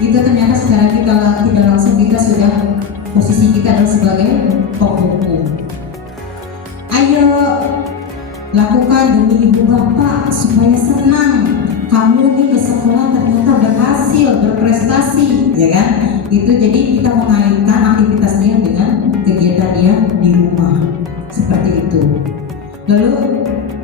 Itu ternyata secara kita tidak langsung kita sudah posisi kita adalah sebagai penghukum. Ayo lakukan demi ibu bapak supaya senang. Kamu nih ke sekolah ternyata berhasil, berprestasi, ya kan? Itu jadi kita mengaitkan aktivitas dia dengan kegiatan dia di rumah. itu. Lalu,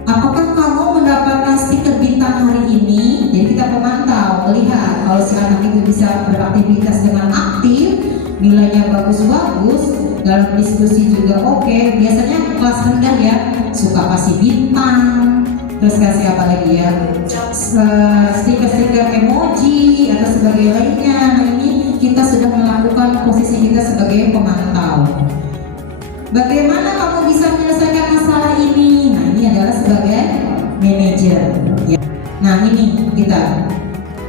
apakah kamu mendapatkan stiker bintang hari ini? Jadi kita pemantau, melihat kalau si anak itu bisa beraktivitas dengan aktif, nilainya bagus-bagus, dalam diskusi juga oke. Biasanya kelas rendah ya, suka kasih bintang, terus kasih apa lagi ya, stiker-stiker emoji atau sebagai lainnya. Nah, ini kita sudah melakukan posisi kita sebagai pemantau. Bagaimana kamu bisa menyelesaikan masalah ini? Nah, ini adalah sebagai manajer ya. Nah, ini kita,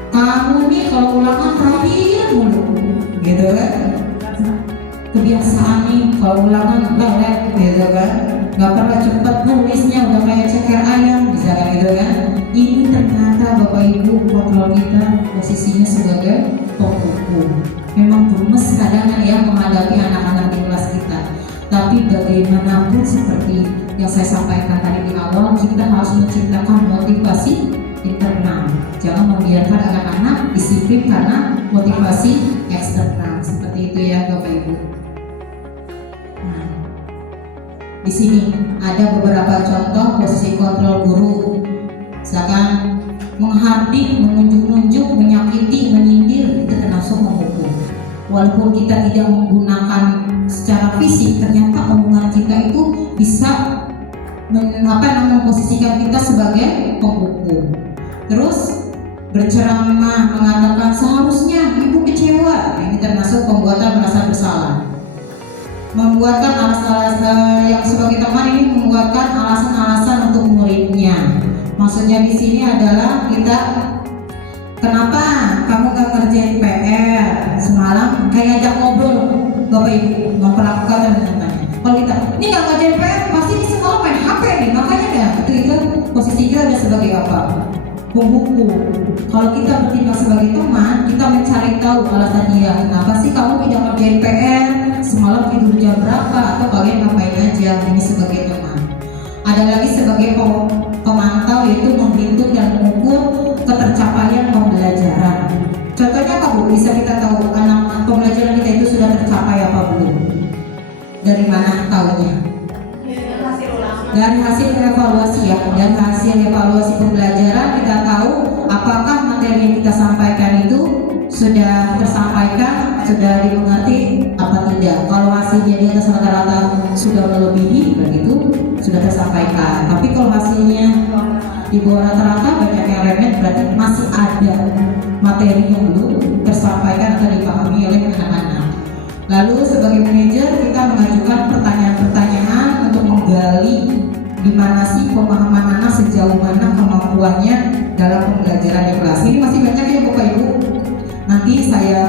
kamu nih kalau ulangan terakhir mulu gitu kan, kebiasaan nih kalau ulangan lelet gitu kan, nggak pernah cepet nulisnya, udah kayak ceker ayam bisa kan gitu kan. Ini ternyata Bapak Ibu kontrol kita posisinya sebagai pembuku. Memang gemes kadang ya menghadapi anak-anak di kelas kita, tapi bagaimanapun seperti yang saya sampaikan tadi di awal, kita harus menciptakan motivasi internal. Jangan membiarkan anak-anak disiplin karena motivasi eksternal. Seperti itu ya Bapak Ibu. Nah, di sini ada beberapa contoh posisi kontrol guru. Misalkan menghardik, menunjuk-nunjuk, menyakiti, menyindir, itu termasuk menghukum. Walaupun kita tidak menggunakan secara fisik, ternyata omongan kita itu bisa memposisikan kita sebagai penghukum. Terus berceramah mengatakan seharusnya ibu kecewa, ini termasuk pembuatan merasa bersalah. Membuatkan alasan-alasan yang sebagai teman ini membuatkan alasan-alasan untuk muridnya. Maksudnya di sini adalah kita, kenapa kamu gak ngerjain PR semalam, kayak ajak ngobrol Bapak Ibu memperlakukan teman-teman. Kalau kita ini gak ngerjain PR, pasti ini semalam main HP nih, makanya ya itu posisi kita udah sebagai apa? Pembuku. Kalau kita bertindak sebagai teman, kita mencari tahu alasan dia, kenapa sih kamu tidak ngerjain PR semalam, tidur jam berapa, atau kalian ngapain aja. Ini sebagai teman. Ada lagi sebagai pemantau, yaitu menghitung dan mengukur ketercapaian pembelajaran. Contohnya apa Bu? Bisa kita tahu anak pembelajaran kita itu sudah tercapai apa belum? Dari mana tahunya? Dari hasil evaluasi ya. Dan hasil evaluasi pembelajaran kita tahu apakah materi yang kita sampaikan itu sudah tersampaikan, sudah dimengerti apa tidak. Kalau hasilnya di atas rata-rata sudah melebihi, begitu sudah tersampaikan. Tapi kalau hasilnya di bawah rata-rata, banyak yang remet, berarti masih ada materi yang belum tersampaikan atau dipahami oleh anak-anak. Lalu sebagai manajer kita mengajukan pertanyaan-pertanyaan untuk menggali di mana sih pemahaman anak, sejauh mana kemampuannya dalam pembelajaran di kelas. Ini masih banyak ya Bapak Ibu. Nanti saya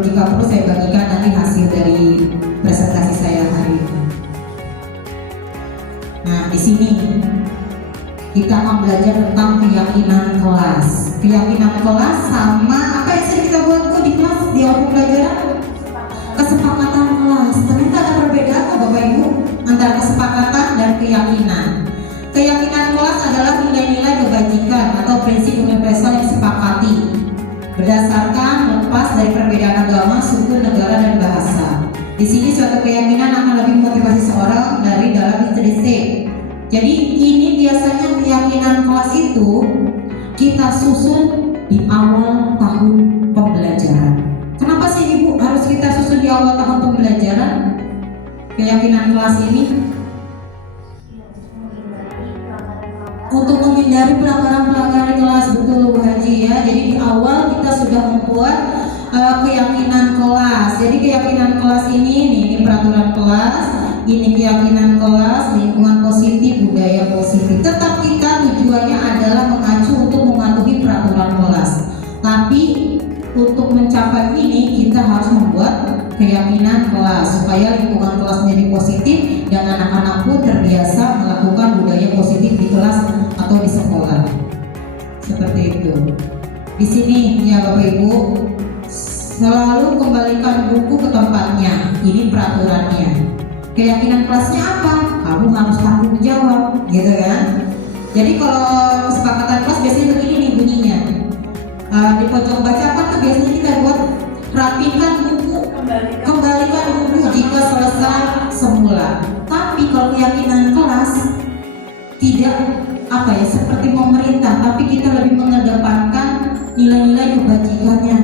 jika perlu saya bagikan nanti hasil dari presentasi saya hari ini. Nah, di sini kita akan belajar tentang keyakinan kelas. Keyakinan kelas sama apa yang sering kita buat di kelas di awal pembelajaran? Kesepakatan kelas. Ternyata ada perbedaan Bapak Ibu antara kesepakatan dan keyakinan. Keyakinan kelas adalah nilai-nilai kebajikan atau prinsip universal yang disepakati berdasarkan lepas dari perbedaan agama, suku, negara, dan bahasa. Di sini suatu keyakinan akan lebih memotivasi seorang dari dalam intrinsik. Jadi ini biasanya keyakinan kelas itu kita susun di awal tahun pembelajaran. Kenapa sih Ibu harus kita susun di awal tahun pembelajaran? Keyakinan kelas ini untuk menghindari pelanggaran-pelanggaran kelas, betul Bu Haji ya. Jadi di awal kita sudah membuat keyakinan kelas. Jadi keyakinan kelas ini peraturan kelas, ini keyakinan kelas, lingkungan positif, budaya positif. Tetap kita tujuannya adalah mengacu untuk mematuhi peraturan kelas. Tapi untuk mencapai ini kita harus membuat keyakinan kelas supaya lingkungan kelas menjadi positif dan anak-anak pun terbiasa melakukan budaya positif di kelas atau di sekolah. Seperti itu. Di sini ya Bapak Ibu, selalu kembalikan buku ke tempatnya. Ini peraturannya. Keyakinan kelasnya apa? Kamu harus tanggung jawab, gitu kan? Jadi kalau kesepakatan kelas biasanya begini nih bunyinya. Di pojok bacakan tuh biasanya kita buat rapikan buku, kembalikan buku jika selesai semula. kalau keyakinan kelas tidak seperti pemerintah, tapi kita lebih mengedepankan nilai-nilai kebajikannya.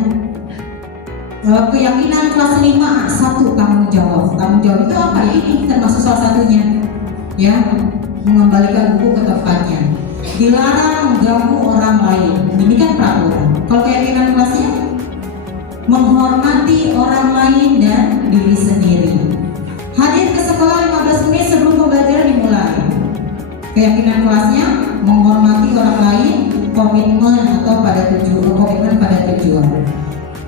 Keyakinan kelas 5 satu, tanggung jawab. Tanggung jawab itu apa ya? Ini termasuk salah satunya, ya, mengembalikan buku ke tempatnya. Dilarang mengganggu orang lain. Ini kan peraturan. Kalau keyakinan kelasnya menghormati orang lain dan diri sendiri. Hadir ke sekolah 15 menit sebelum pembelajaran dimulai. Keyakinan kelasnya menghormati orang lain, komitmen pada tujuan.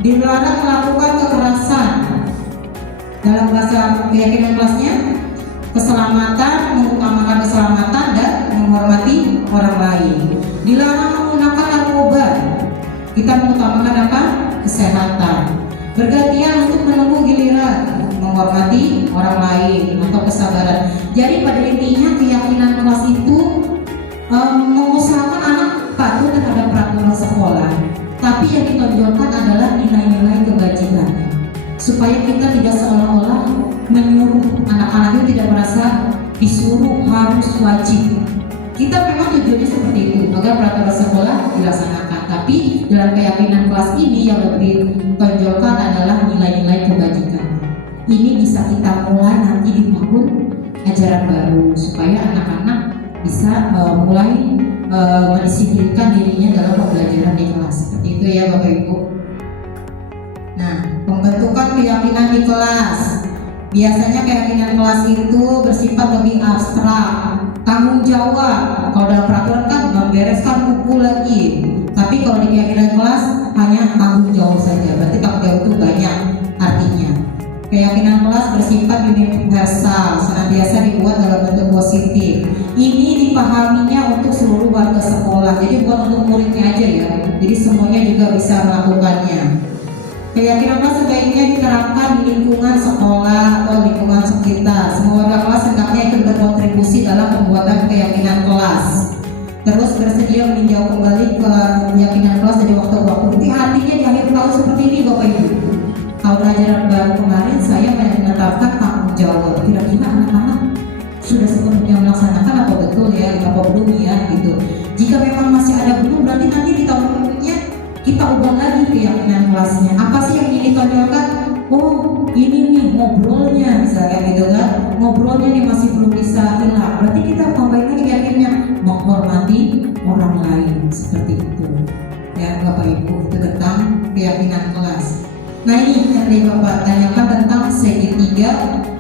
Dilarang melakukan kekerasan. Dalam bahasa keyakinan kelasnya, keselamatan, mengutamakan keselamatan dan menghormati orang lain. Dilarang menggunakan narkoba. Kita mengutamakan apa? Kesehatan. Bergantian untuk menunggu giliran, menghormati orang lain atau kesabaran. Jadi pada intinya keyakinan kelas itu mengusahakan anak patuh terhadap peraturan sekolah, tapi yang ditonjolkan adalah nilai-nilai kebajikannya, supaya kita tidak seolah-olah menyuruh anak-anak itu, tidak merasa disuruh harus wajib. Kita memang tujuannya seperti itu agar peraturan sekolah dilaksanakan, tapi dalam keyakinan kelas ini yang lebih tonjolkan adalah nilai-nilai kebajikan. Ini bisa kita mulai nanti di tahun ajaran baru, supaya anak-anak bisa mulai mendisiplinkan dirinya dalam pembelajaran di kelas. Seperti itu ya Bapak Ibu. Nah, pembentukan keyakinan di kelas. Biasanya keyakinan kelas itu bersifat lebih abstrak. Tanggung jawab, kalau dalam peraturan kan membereskan buku lagi, tapi kalau di keyakinan kelas hanya tanggung jawab saja. Berarti tanggung jawab itu banyak artinya. Keyakinan kelas bersifat universal, senantiasa dibuat dalam bentuk positif. Ini dipahaminya untuk seluruh warga sekolah, jadi bukan untuk muridnya aja ya, jadi semuanya juga bisa melakukannya. Keyakinan kelas sebaiknya diterapkan di lingkungan sekolah atau lingkungan sekitar. Semua warga kelas hendaknya ikut berkontribusi dalam pembuatan keyakinan kelas. Terus bersedia meninjau kembali ke keyakinan kelas dari waktu-waktu. Ini artinya di akhir tahun seperti ini Bapak Ibu. Tahun ajaran baru kemarin saya menetapkan tanggung jawab. Kira-kira anak-anak sudah sepenuhnya melaksanakan apa betul ya, apa belum ya gitu. Jika memang masih ada belum, berarti nanti di tahun berikutnya kita ubah lagi keyakinan kelasnya. Apa sih yang ingin ditonjolkan? Oh, ini nih ngobrolnya, misalnya gitu kan. Ngobrolnya nih masih belum bisa hilang. Berarti kita tambahin lagi keyakinannya, menghormati orang lain, seperti itu. Ya Bapak Ibu, itu tentang keyakinan kelas. Nah ini yang tadi Bapak tanyakan tentang segitiga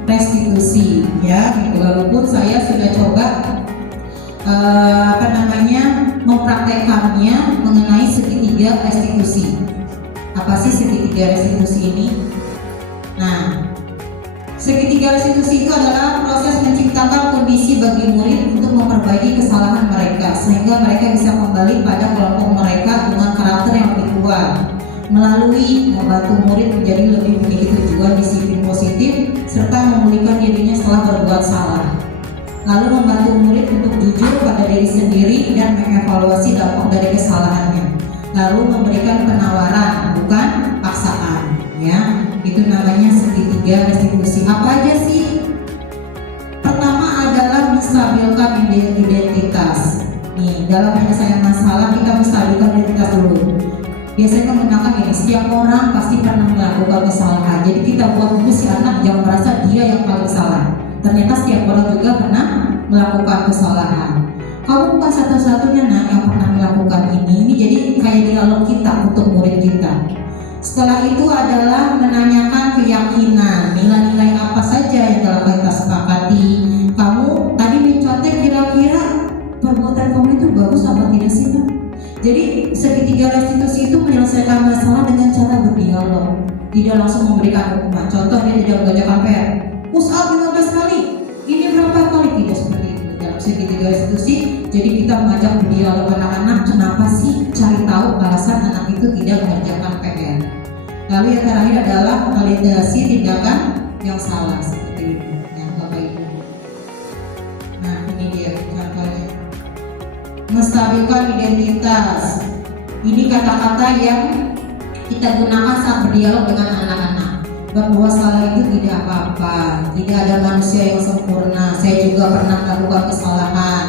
restitusi, ya. Walaupun saya sudah coba mempraktekannya mengenai segitiga restitusi. Apa sih segitiga restitusi ini? Nah, segitiga restitusi itu adalah proses menciptakan kondisi bagi murid untuk memperbaiki kesalahan mereka, sehingga mereka bisa kembali pada kelompok mereka dengan karakter yang lebih kuat, melalui membantu murid menjadi lebih memiliki tujuan disiplin positif serta memulihkan dirinya setelah berbuat salah. Lalu membantu murid untuk jujur pada diri sendiri dan mengevaluasi dampak dari kesalahannya. Lalu memberikan penawaran, bukan paksaan, ya. Itu namanya segitiga restitusi. Apa aja sih? Pertama adalah menstabilkan identitas. Nih, dalam penyelesaian masalah kita menstabilkan identitas dulu. Biasanya menggunakan ini, setiap orang pasti pernah melakukan kesalahan. Jadi kita buat dulu si anak jangan merasa dia yang paling salah. Ternyata setiap orang juga pernah melakukan kesalahan. Kamu bukan satu-satunya nak yang pernah melakukan ini. Ini jadi kayak dialog kita untuk murid kita. Setelah itu adalah menanyakan keyakinan, nilai-nilai apa saja yang telah kita sepakati. Kamu tadi mencontek kira-kira perbuatan kamu itu bagus apa tidak sih nak? Jadi segitiga restitusi itu menyelesaikan masalah dengan cara berdialog, tidak langsung memberikan hukuman. Contoh dia tidak mengerjakan PR, push up 15 kali, ini berapa kali, tidak seperti itu. Dalam segitiga restitusi, jadi kita mengajak berdialog anak-anak, kenapa sih, cari tahu alasan anak itu tidak mengerjakan PR. Lalu yang terakhir adalah validasi tindakan yang salah, seperti itu ya Bapak Ibu. Nah ini dia contohnya. Menstabilkan identitas. Ini kata-kata yang kita gunakan saat berdialog dengan anak-anak. Bahwa salah itu tidak apa-apa, tidak ada manusia yang sempurna. Saya juga pernah melakukan kesalahan.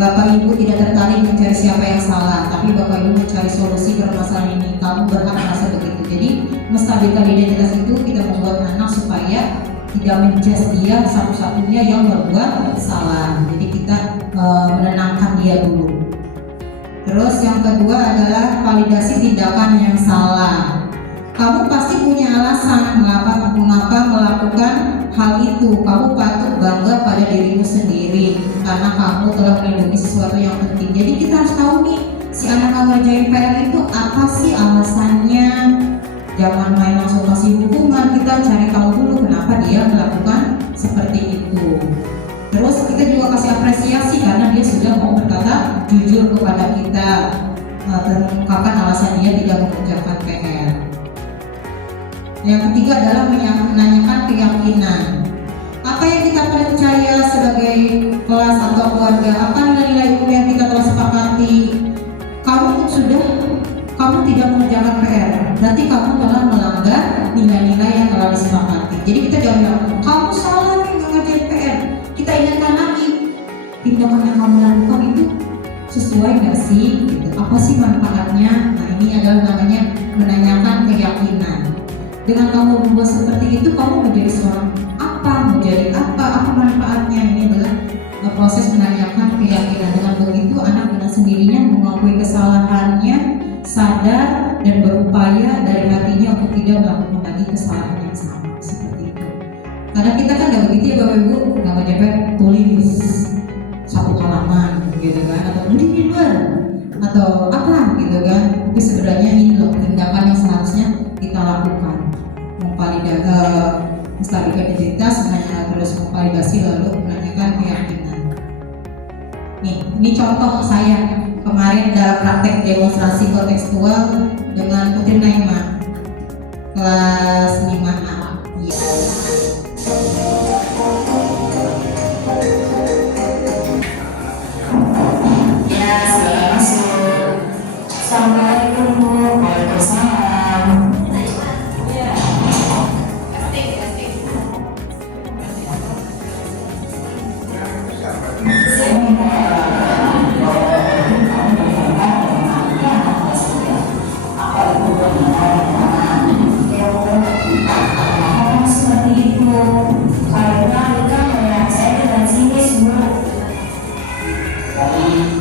Bapak Ibu tidak tertarik mencari siapa yang salah, tapi Bapak Ibu mencari solusi permasalahan ini. Kamu berhak merasa begitu. Jadi menstabilkan identitas itu kita membuat anak supaya tidak menjudge dia satu-satunya yang berbuat salah. Jadi kita menenangkan dia dulu. Terus yang kedua adalah validasi tindakan yang salah. Kamu pasti punya alasan mengapa melakukan hal itu. Kamu patut bangga pada dirimu sendiri karena kamu telah melindungi sesuatu yang penting. Jadi kita harus tahu nih, si anak yang ngerjain PR itu apa sih alasannya. Jangan main langsung kasih hukuman, kita cari tahu dulu kenapa dia melakukan seperti itu. Terus kita juga kasih apresiasi karena dia sudah mau berkata jujur kepada kita dan mengungkapkan alasan dia tidak mengerjakan PR. Yang ketiga adalah menanyakan keyakinan. Apa yang kita percaya sebagai kelas atau keluarga? Apa nilai-nilai umum yang kita telah sepakati? Kamu tidak mengerjakan PR, berarti kamu telah melanggar nilai-nilai yang telah disepakati. Jadi kita jangan bilang, kamu salah nih mengerjakan PR. Kita ingatkan lagi, tindakan yang kamu lakukan itu sesuai nggak sih? Gitu. Apa sih manfaatnya? Nah ini adalah namanya menanyakan keyakinan. Dengan kamu membuat seperti itu, kamu menjadi seorang apa, menjadi apa manfaatnya. Ini adalah proses menanyakan keyakinan. Dengan begitu anak dengan sendirinya mengakui kesalahannya, sadar dan berupaya dari hatinya untuk tidak melakukan lagi kesalahan yang sama seperti itu. Karena kita kan nggak begitu ya Bapak Ibu, nggak nyampe tulis satu halaman gitu kan, atau beli di luar atau apa gitu kan. Tapi sebenarnya ini loh tindakan yang seharusnya kita lakukan. Menstabilkan identitas, terus memvalidasi lalu menanyakan keyakinan. Nih, ini contoh saya kemarin dalam praktek demonstrasi kontekstual dengan Putri Naima kelas 5A. Ya, saya masuk. Assalamualaikum warahmatullahi wabarakatuh.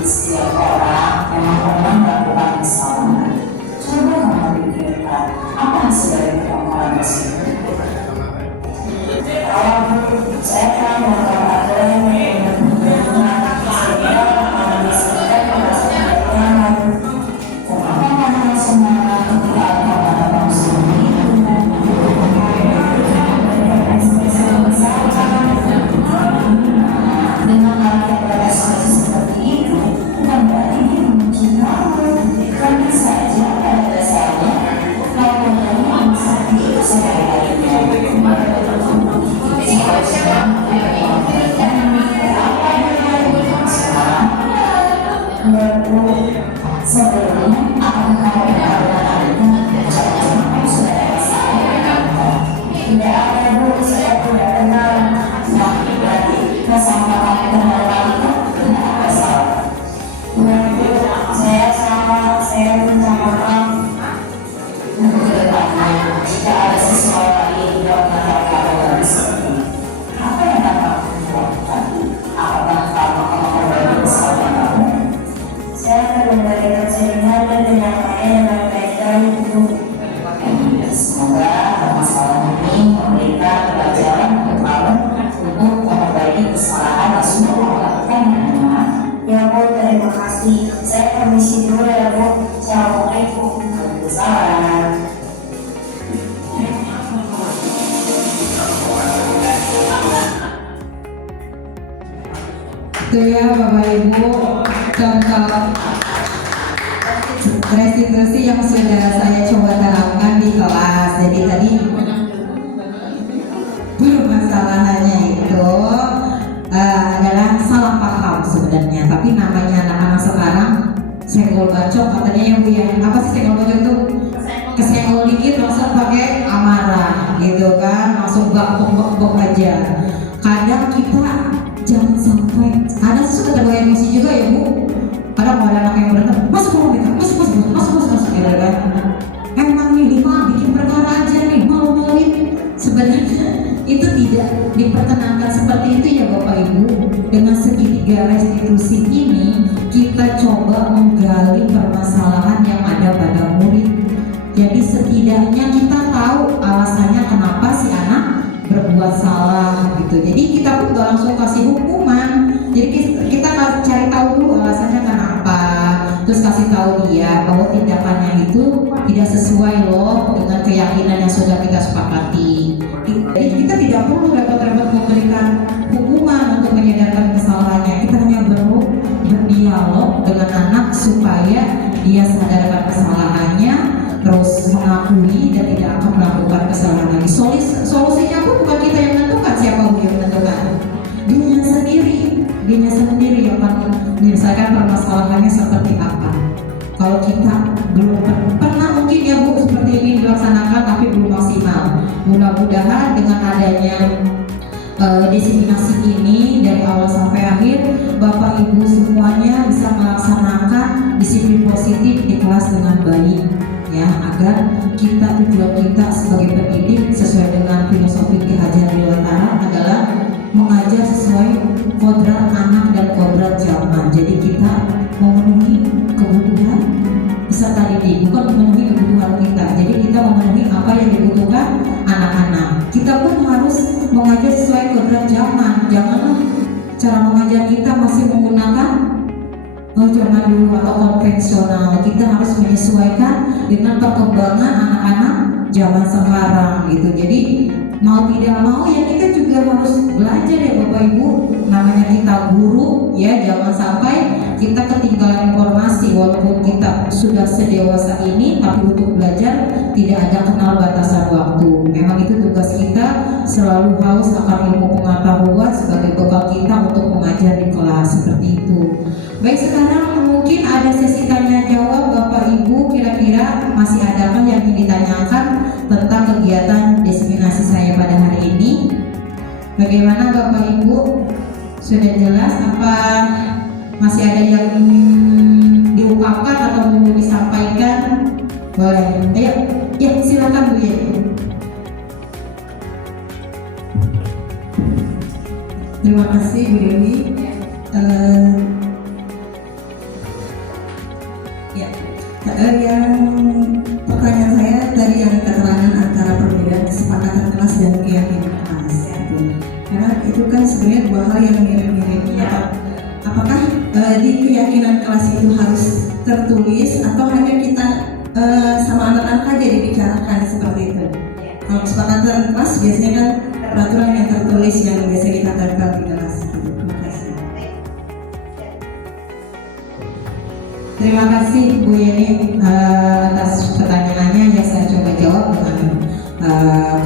Setiap orang memang pernah melakukan kesalahan. Coba kamu pikirkan apa hasil dari permasalahan tersebut. Saya akan melakukan aturan yang berguna sehingga mengisahkan permasalahan. Kenapa kamu semangat ketika kamu melakukan sesuatu dengan melakukan ekspresi seperti itu? Bukan berarti dia membenci kamu, karena saja pada dasarnya kamu memang seperti itu sekali. Sebelumnya akan kamu melakukan kamu sudah tidak ada Bu, saya tidak kenal. Nah, berarti bersama kamu kenal itu tidak ada salah. Saya minta maaf untuk kedepannya jika ada sesuatu yang tidak mengatakan dari sini. Apa yang dapat kamu lakukan? Apakah kamu akan kembali bersama kamu? Saya akan memberikan seminar dan penyampaian dengan baik-baik untuk semoga permasalahan ini memberikan pelajaran untuk kamu untuk memperbaiki kesalahan yang sudah dilakukan dengan benar. Ya Bu, terima kasih. Saya permisi dulu ya Bu. Assalamualaikum. Waalaikumsalam. Itu ya Bapak Ibu contoh restitusi yang sudah saya coba terapkan di kelas. Jadi tadi permasalahannya itu adalah salah paham sebenarnya, tapi namanya anak-anak sekarang senggol bacok katanya ya Bu ya. Apa sih senggol bacok itu? Kesenggol dikit langsung pakai amarah. gitu kan, langsung bak aja. Kadang kita jangan sampai, kadang suka terbawa emosi juga ya Bu. Kadang kalau ada anak yang berantem, masuk gitu kan. Emang nih bikin perkara aja nih, malu-maluin. Sebenarnya itu tidak diperkenankan seperti itu ya Bapak Ibu. Dengan segitiga restitusi ini kita coba menggali permasalahan yang ada pada murid. Jadi setidaknya kita tahu alasannya kenapa si anak berbuat salah gitu. Jadi kita pun gak langsung kasih hukuman. Jadi kita cari tahu dulu alasannya kenapa. Terus kasih tahu dia bahwa tindakannya itu tidak sesuai loh dengan keyakinan yang sudah kita sepakati. Jadi kita tidak perlu repot-repot memberikan hukuman untuk menyadarkan kesalahannya. Kita hanya perlu berdialog dengan anak supaya dia sadarkan kesalahannya, terus mengakui dan tidak akan melakukan kesalahan lagi. Solusinya pun bukan kita yang menentukan, siapa yang menentukan. Dirinya sendiri yang akan menyelesaikan permasalahannya seperti apa. Kalau kita belum pernah mungkin ya Bu seperti ini dilaksanakan tapi belum maksimal. Mudah-mudahan dengan adanya diseminasi ini dari awal sampai akhir, Bapak Ibu semuanya bisa melaksanakan disiplin positif di kelas dengan baik, ya, agar tujuan kita sebagai pendidik sesuai dengan filosofi Ki Hajar Dewantara adalah mengajar sesuai kodrat anak dan kodrat zaman. Jadi kita memenuhi kebutuhan peserta didik, bukan memenuhi kebutuhan kita. Jadi kita memenuhi apa yang dibutuhkan anak-anak. Kita pun harus mengajar sesuai kodrat zaman. Janganlah cara mengajar kita masih menggunakan zaman dulu atau konvensional. Kita harus menyesuaikan dengan perkembangan anak-anak zaman sekarang gitu. Jadi mau tidak mau ya kita juga harus belajar ya Bapak Ibu. Namanya kita guru ya, jangan sampai kita ketinggalan informasi. Walaupun kita sudah sedewasa ini, tapi untuk belajar tidak ada kenal batasan waktu. Memang itu tugas kita, selalu haus akan ilmu pengetahuan sebagai bekal kita untuk mengajar di kelas seperti itu. Baik, sekarang mungkin ada sesi tanya jawab Bapak Ibu. Kira-kira masih adakah yang ingin ditanyakan tentang kegiatan diseminasi saya pada hari ini? Bagaimana Bapak Ibu? Sudah jelas apa masih ada yang diungkapkan atau mau disampaikan? Boleh. Ayo, ya silakan Bu Yeni. Terima kasih Bu Yeni. Yang pertanyaan saya tadi yang keterangan antara perbedaan kesepakatan kelas dan keyakinan kelas, karena itu kan sebenarnya dua hal yang mirip-mirip. Apakah di keyakinan kelas itu harus tertulis atau hanya kita sama anak-anak aja dibicarakan seperti itu? Kalau kesepakatan kelas biasanya kan peraturan yang tertulis yang biasa kita tempel di kelas. Terima kasih. Terima kasih Bu Yeni atas pertanyaannya. Ya, saya coba jawab dengan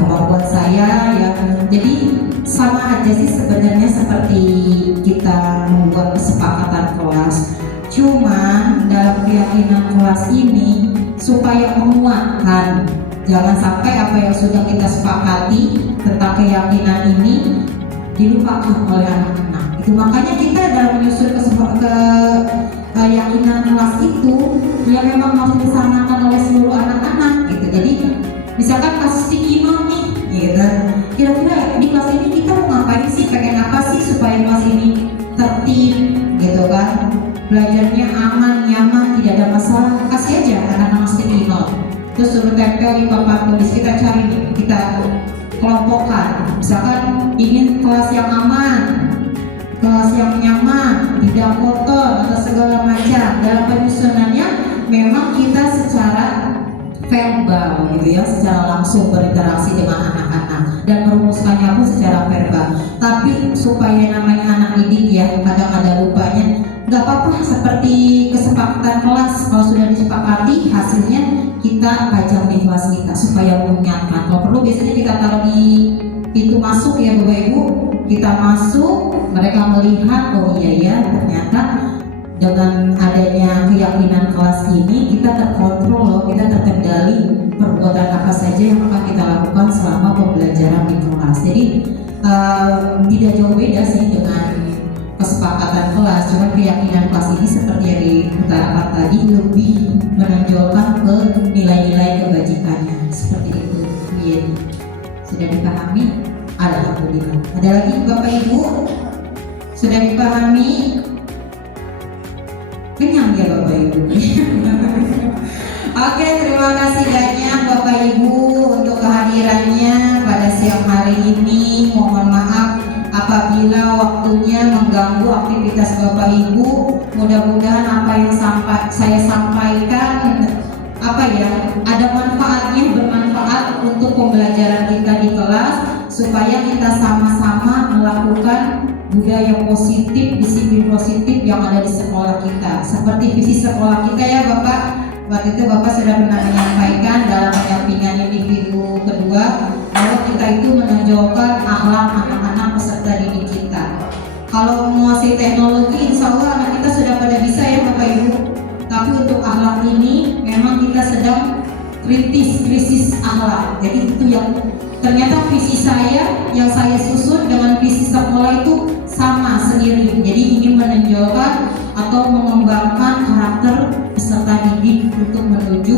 kemampuan saya ya. Jadi sama aja sih sebenarnya seperti kita membuat kesepakatan kelas. Cuman dalam keyakinan kelas ini supaya menguatkan, jangan sampai apa yang sudah kita sepakati tentang keyakinan ini dilupakan oleh anak-anak. Itu makanya kita dalam menyusun keyakinan kelas itu ya memang harus disamakan oleh seluruh anak-anak gitu. Jadi misalkan kasus sticky note nih gitu, kira-kira di kelas ini kita mau ngapain sih, pengen apa sih supaya kelas ini tertib gitu kan, belajarnya aman, nyaman, tidak ada masalah. Kasih aja anak-anak sticky note, terus suruh tempel di papan tulis. Kita cari nih, kita kelompokkan. Misalkan ingin kelas yang aman, kelas yang nyaman, tidak kotor atau segala macam. Dalam penyusunannya memang kita secara verbal gitu ya, secara langsung berinteraksi dengan anak-anak dan merumuskannya pun secara verbal. Tapi supaya namanya anak didik ya, kadang ada lupanya. Gak apa-apa, seperti kesepakatan kelas, kalau sudah disepakati hasilnya kita pajang di kelas kita supaya mengingatkan. Kalau perlu biasanya kita taruh di pintu masuk ya Bapak Ibu. Kita masuk, mereka melihat, oh iya ya ternyata dengan adanya keyakinan kelas ini kita terkontrol loh, kita terkendali perbuatan apa saja yang akan kita lakukan selama pembelajaran di kelas. Jadi tidak jauh beda sih dengan kesepakatan kelas, cuman keyakinan kelas ini seperti yang diutarakan tadi lebih menonjolkan ke nilai-nilai kebajikannya. Seperti itu, Yeni. Sudah dipahami? Alhamdulillah. Ada lagi Bapak Ibu? Sudah dipahami? Kenyang ya Bapak Ibu. Oke, terima kasih banyak Bapak Ibu untuk kehadirannya pada siang hari ini. Mohon maaf apabila waktunya mengganggu aktivitas Bapak Ibu. Mudah-mudahan apa yang saya sampaikan ada manfaatnya, bermanfaat untuk pembelajaran kita di kelas, supaya kita sama-sama melakukan budaya positif, disiplin positif yang ada di sekolah kita. Seperti visi sekolah kita ya Bapak. Waktu itu Bapak sudah pernah menyampaikan dalam pendampingan individu kedua bahwa kita itu menonjolkan akhlak anak-anak peserta didik kita. Kalau menguasai teknologi, insya Allah anak kita sudah pada bisa ya Bapak Ibu. Tapi untuk akhlak ini memang kita sedang krisis akhlak. Jadi itu yang ternyata visi saya yang saya susun dengan visi sekolah itu sama sendiri. Jadi ingin menonjolkan atau mengembangkan karakter peserta didik untuk menuju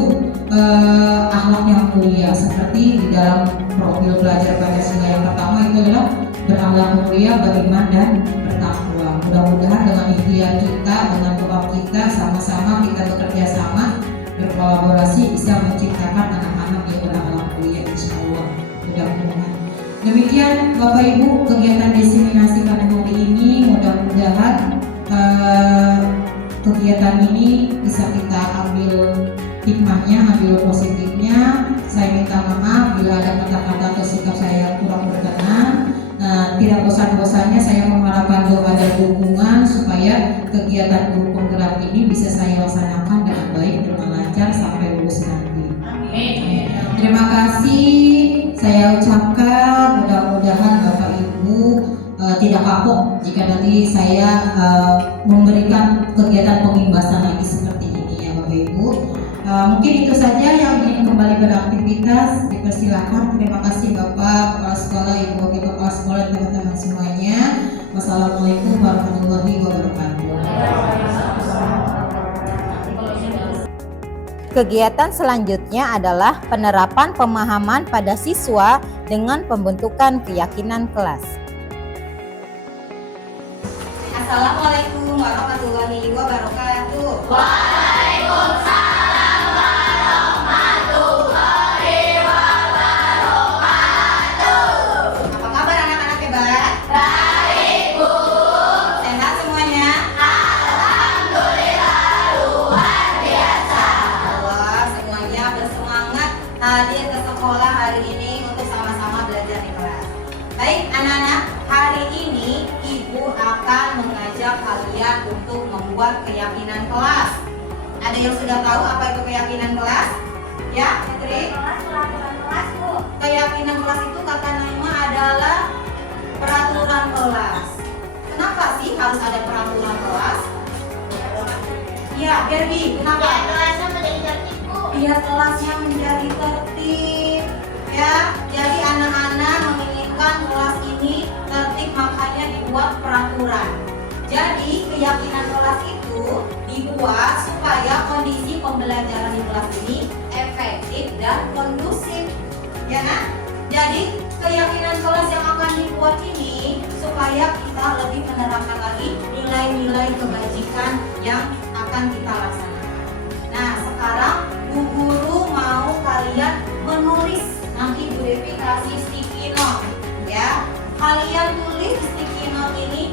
akhlak yang mulia. Seperti di dalam profil belajar Pancasila yang pertama itu adalah berakhlak mulia, beriman dan bertakwa. Mudah-mudahan dengan ikhtiar kita, dengan doa kita, sama-sama kita bekerja sama, berkolaborasi bisa menciptakan anak-anak yang berakhlak mulia, insya Allah. Mudah-mudahan. Demikian Bapak Ibu kegiatan diseminasi pada hari ini. Mudah-mudahan kegiatan ini bisa kita ambil hikmahnya, ambil positifnya. Saya minta maaf bila ada kata-kata atau sikap saya yang kurang berkenan. Tidak bosan-bosannya saya mengharapkan doa dan dukungan supaya kegiatan guru penggerak ini bisa saya laksanakan dengan baik, dengan lancar sampai lulus nanti. Amin. Terima kasih saya ucapkan, mudah-mudahan Bapak Ibu tidak kapok jika nanti saya memberikan kegiatan pengimbasan lagi seperti ini ya Bapak Ibu. Mungkin itu saja yang ingin kembali beraktivitas, dipersilakan. Terima kasih Bapak Kepala Sekolah, Ibu Wakil Kepala Sekolah, dan teman-teman semuanya. Wassalamualaikum warahmatullahi wabarakatuh. Kegiatan selanjutnya adalah penerapan pemahaman pada siswa dengan pembentukan keyakinan kelas. Assalamualaikum warahmatullahi wabarakatuh. Apa kabar anak-anak hebat? Baik, Bu. Sehat semuanya? Alhamdulillah, luar biasa. Allah, semuanya bersemangat hadir ke sekolah hari ini untuk sama-sama belajar di kelas. Baik, anak-anak, hari ini Ibu akan mengajak kalian untuk membuat keyakinan kelas. Ada yang sudah tahu apa itu keyakinan kelas? Ya, Putri? Keyakinan kelas itu kata nama adalah peraturan kelas. Kenapa sih harus ada peraturan kelas? Ya, Gerbi, kenapa? Biar kelasnya menjadi tertib. Ya, jadi anak-anak menginginkan kelas ini tertib, makanya dibuat peraturan. Jadi keyakinan kelas itu dibuat supaya kondisi pembelajaran di kelas ini efektif dan kondusif, ya kan? Jadi keyakinan kelas yang akan dibuat ini supaya kita lebih menerapkan lagi nilai-nilai kebajikan yang akan kita laksanakan. Nah, sekarang Bu Guru mau kalian menulis, nanti Bu Devi kasih sticky note, ya. Kalian tulis di sticky note ini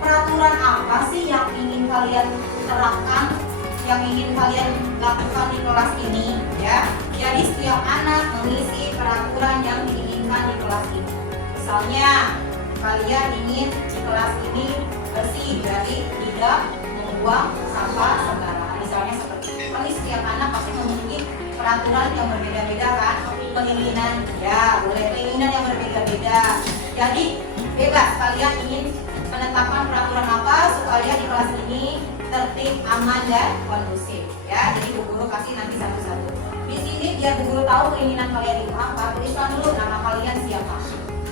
peraturan apa sih yang ingin kalian terapkan, yang ingin kalian lakukan di kelas ini, ya. Jadi setiap anak mengisi peraturan yang diinginkan di kelas ini. Misalnya kalian ingin di kelas ini bersih, berarti tidak membuang sampah sembarangan. Misalnya seperti itu. Kan setiap anak pasti memiliki peraturan yang berbeda-beda kan. Keinginan, ya boleh keinginan yang berbeda-beda. Jadi bebas kalian ingin menetapkan peraturan apa supaya di kelas ini tertib, aman dan kondusif. Ya, jadi Bu Guru kasih nanti satu-satu. Di sini biar Bu Guru tahu keinginan kalian itu apa, tuliskan dulu nama kalian siapa.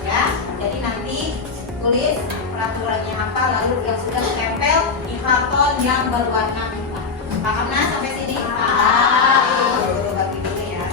Ya, jadi nanti tulis peraturannya apa, lalu yang sudah ditempel di karton yang berwarna hitam. Paham nah sampai sini? Paham. Bu Guru bagi dulu ya.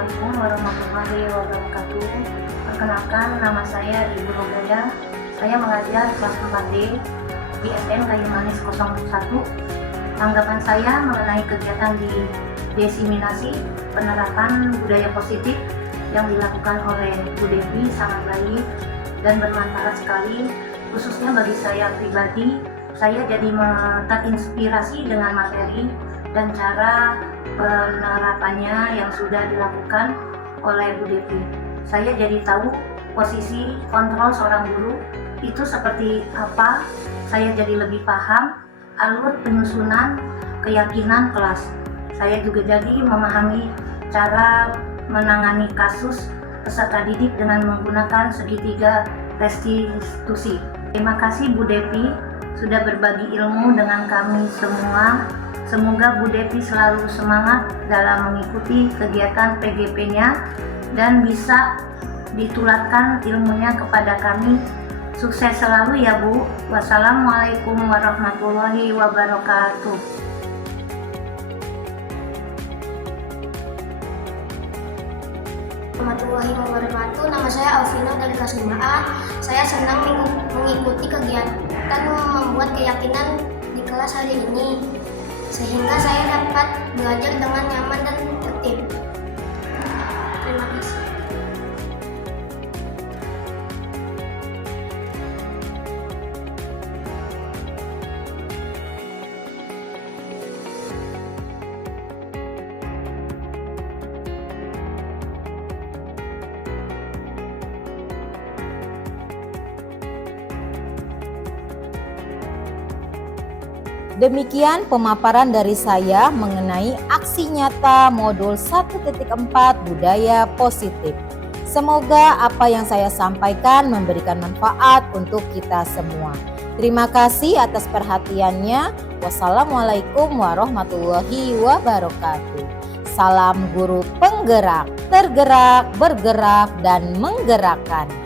Assalamualaikum warahmatullahi wabarakatuh. Perkenalkan, nama saya Ibu Rogaya. Saya mengajar kelas 4D di SDN Kayu Manis 01. Tanggapan saya mengenai kegiatan di desiminasi penerapan budaya positif yang dilakukan oleh Bu Devi sangat baik dan bermanfaat sekali khususnya bagi saya pribadi, saya jadi terinspirasi dengan materi dan cara penerapannya yang sudah dilakukan oleh Bu Devi. Saya jadi tahu posisi kontrol seorang guru itu seperti apa. Saya jadi lebih paham alur penyusunan keyakinan kelas. Saya juga jadi memahami cara menangani kasus peserta didik dengan menggunakan segitiga restitusi. Terima kasih Bu Devi sudah berbagi ilmu dengan kami semua. Semoga Bu Devi selalu semangat dalam mengikuti kegiatan PGP-nya dan bisa ditularkan ilmunya kepada kami. Sukses selalu ya Bu. Wassalamualaikum warahmatullahi wabarakatuh. Warahmatullahi wabarakatuh. Nama saya Alvina dari kelas 5A. Saya senang mengikuti kegiatan membuat keyakinan di kelas hari ini, sehingga saya dapat belajar dengan nyaman dan tertib. Terima kasih. Demikian pemaparan dari saya mengenai aksi nyata modul 1.4 budaya positif. Semoga apa yang saya sampaikan memberikan manfaat untuk kita semua. Terima kasih atas perhatiannya. Wassalamualaikum warahmatullahi wabarakatuh. Salam guru penggerak, tergerak, bergerak, dan menggerakkan.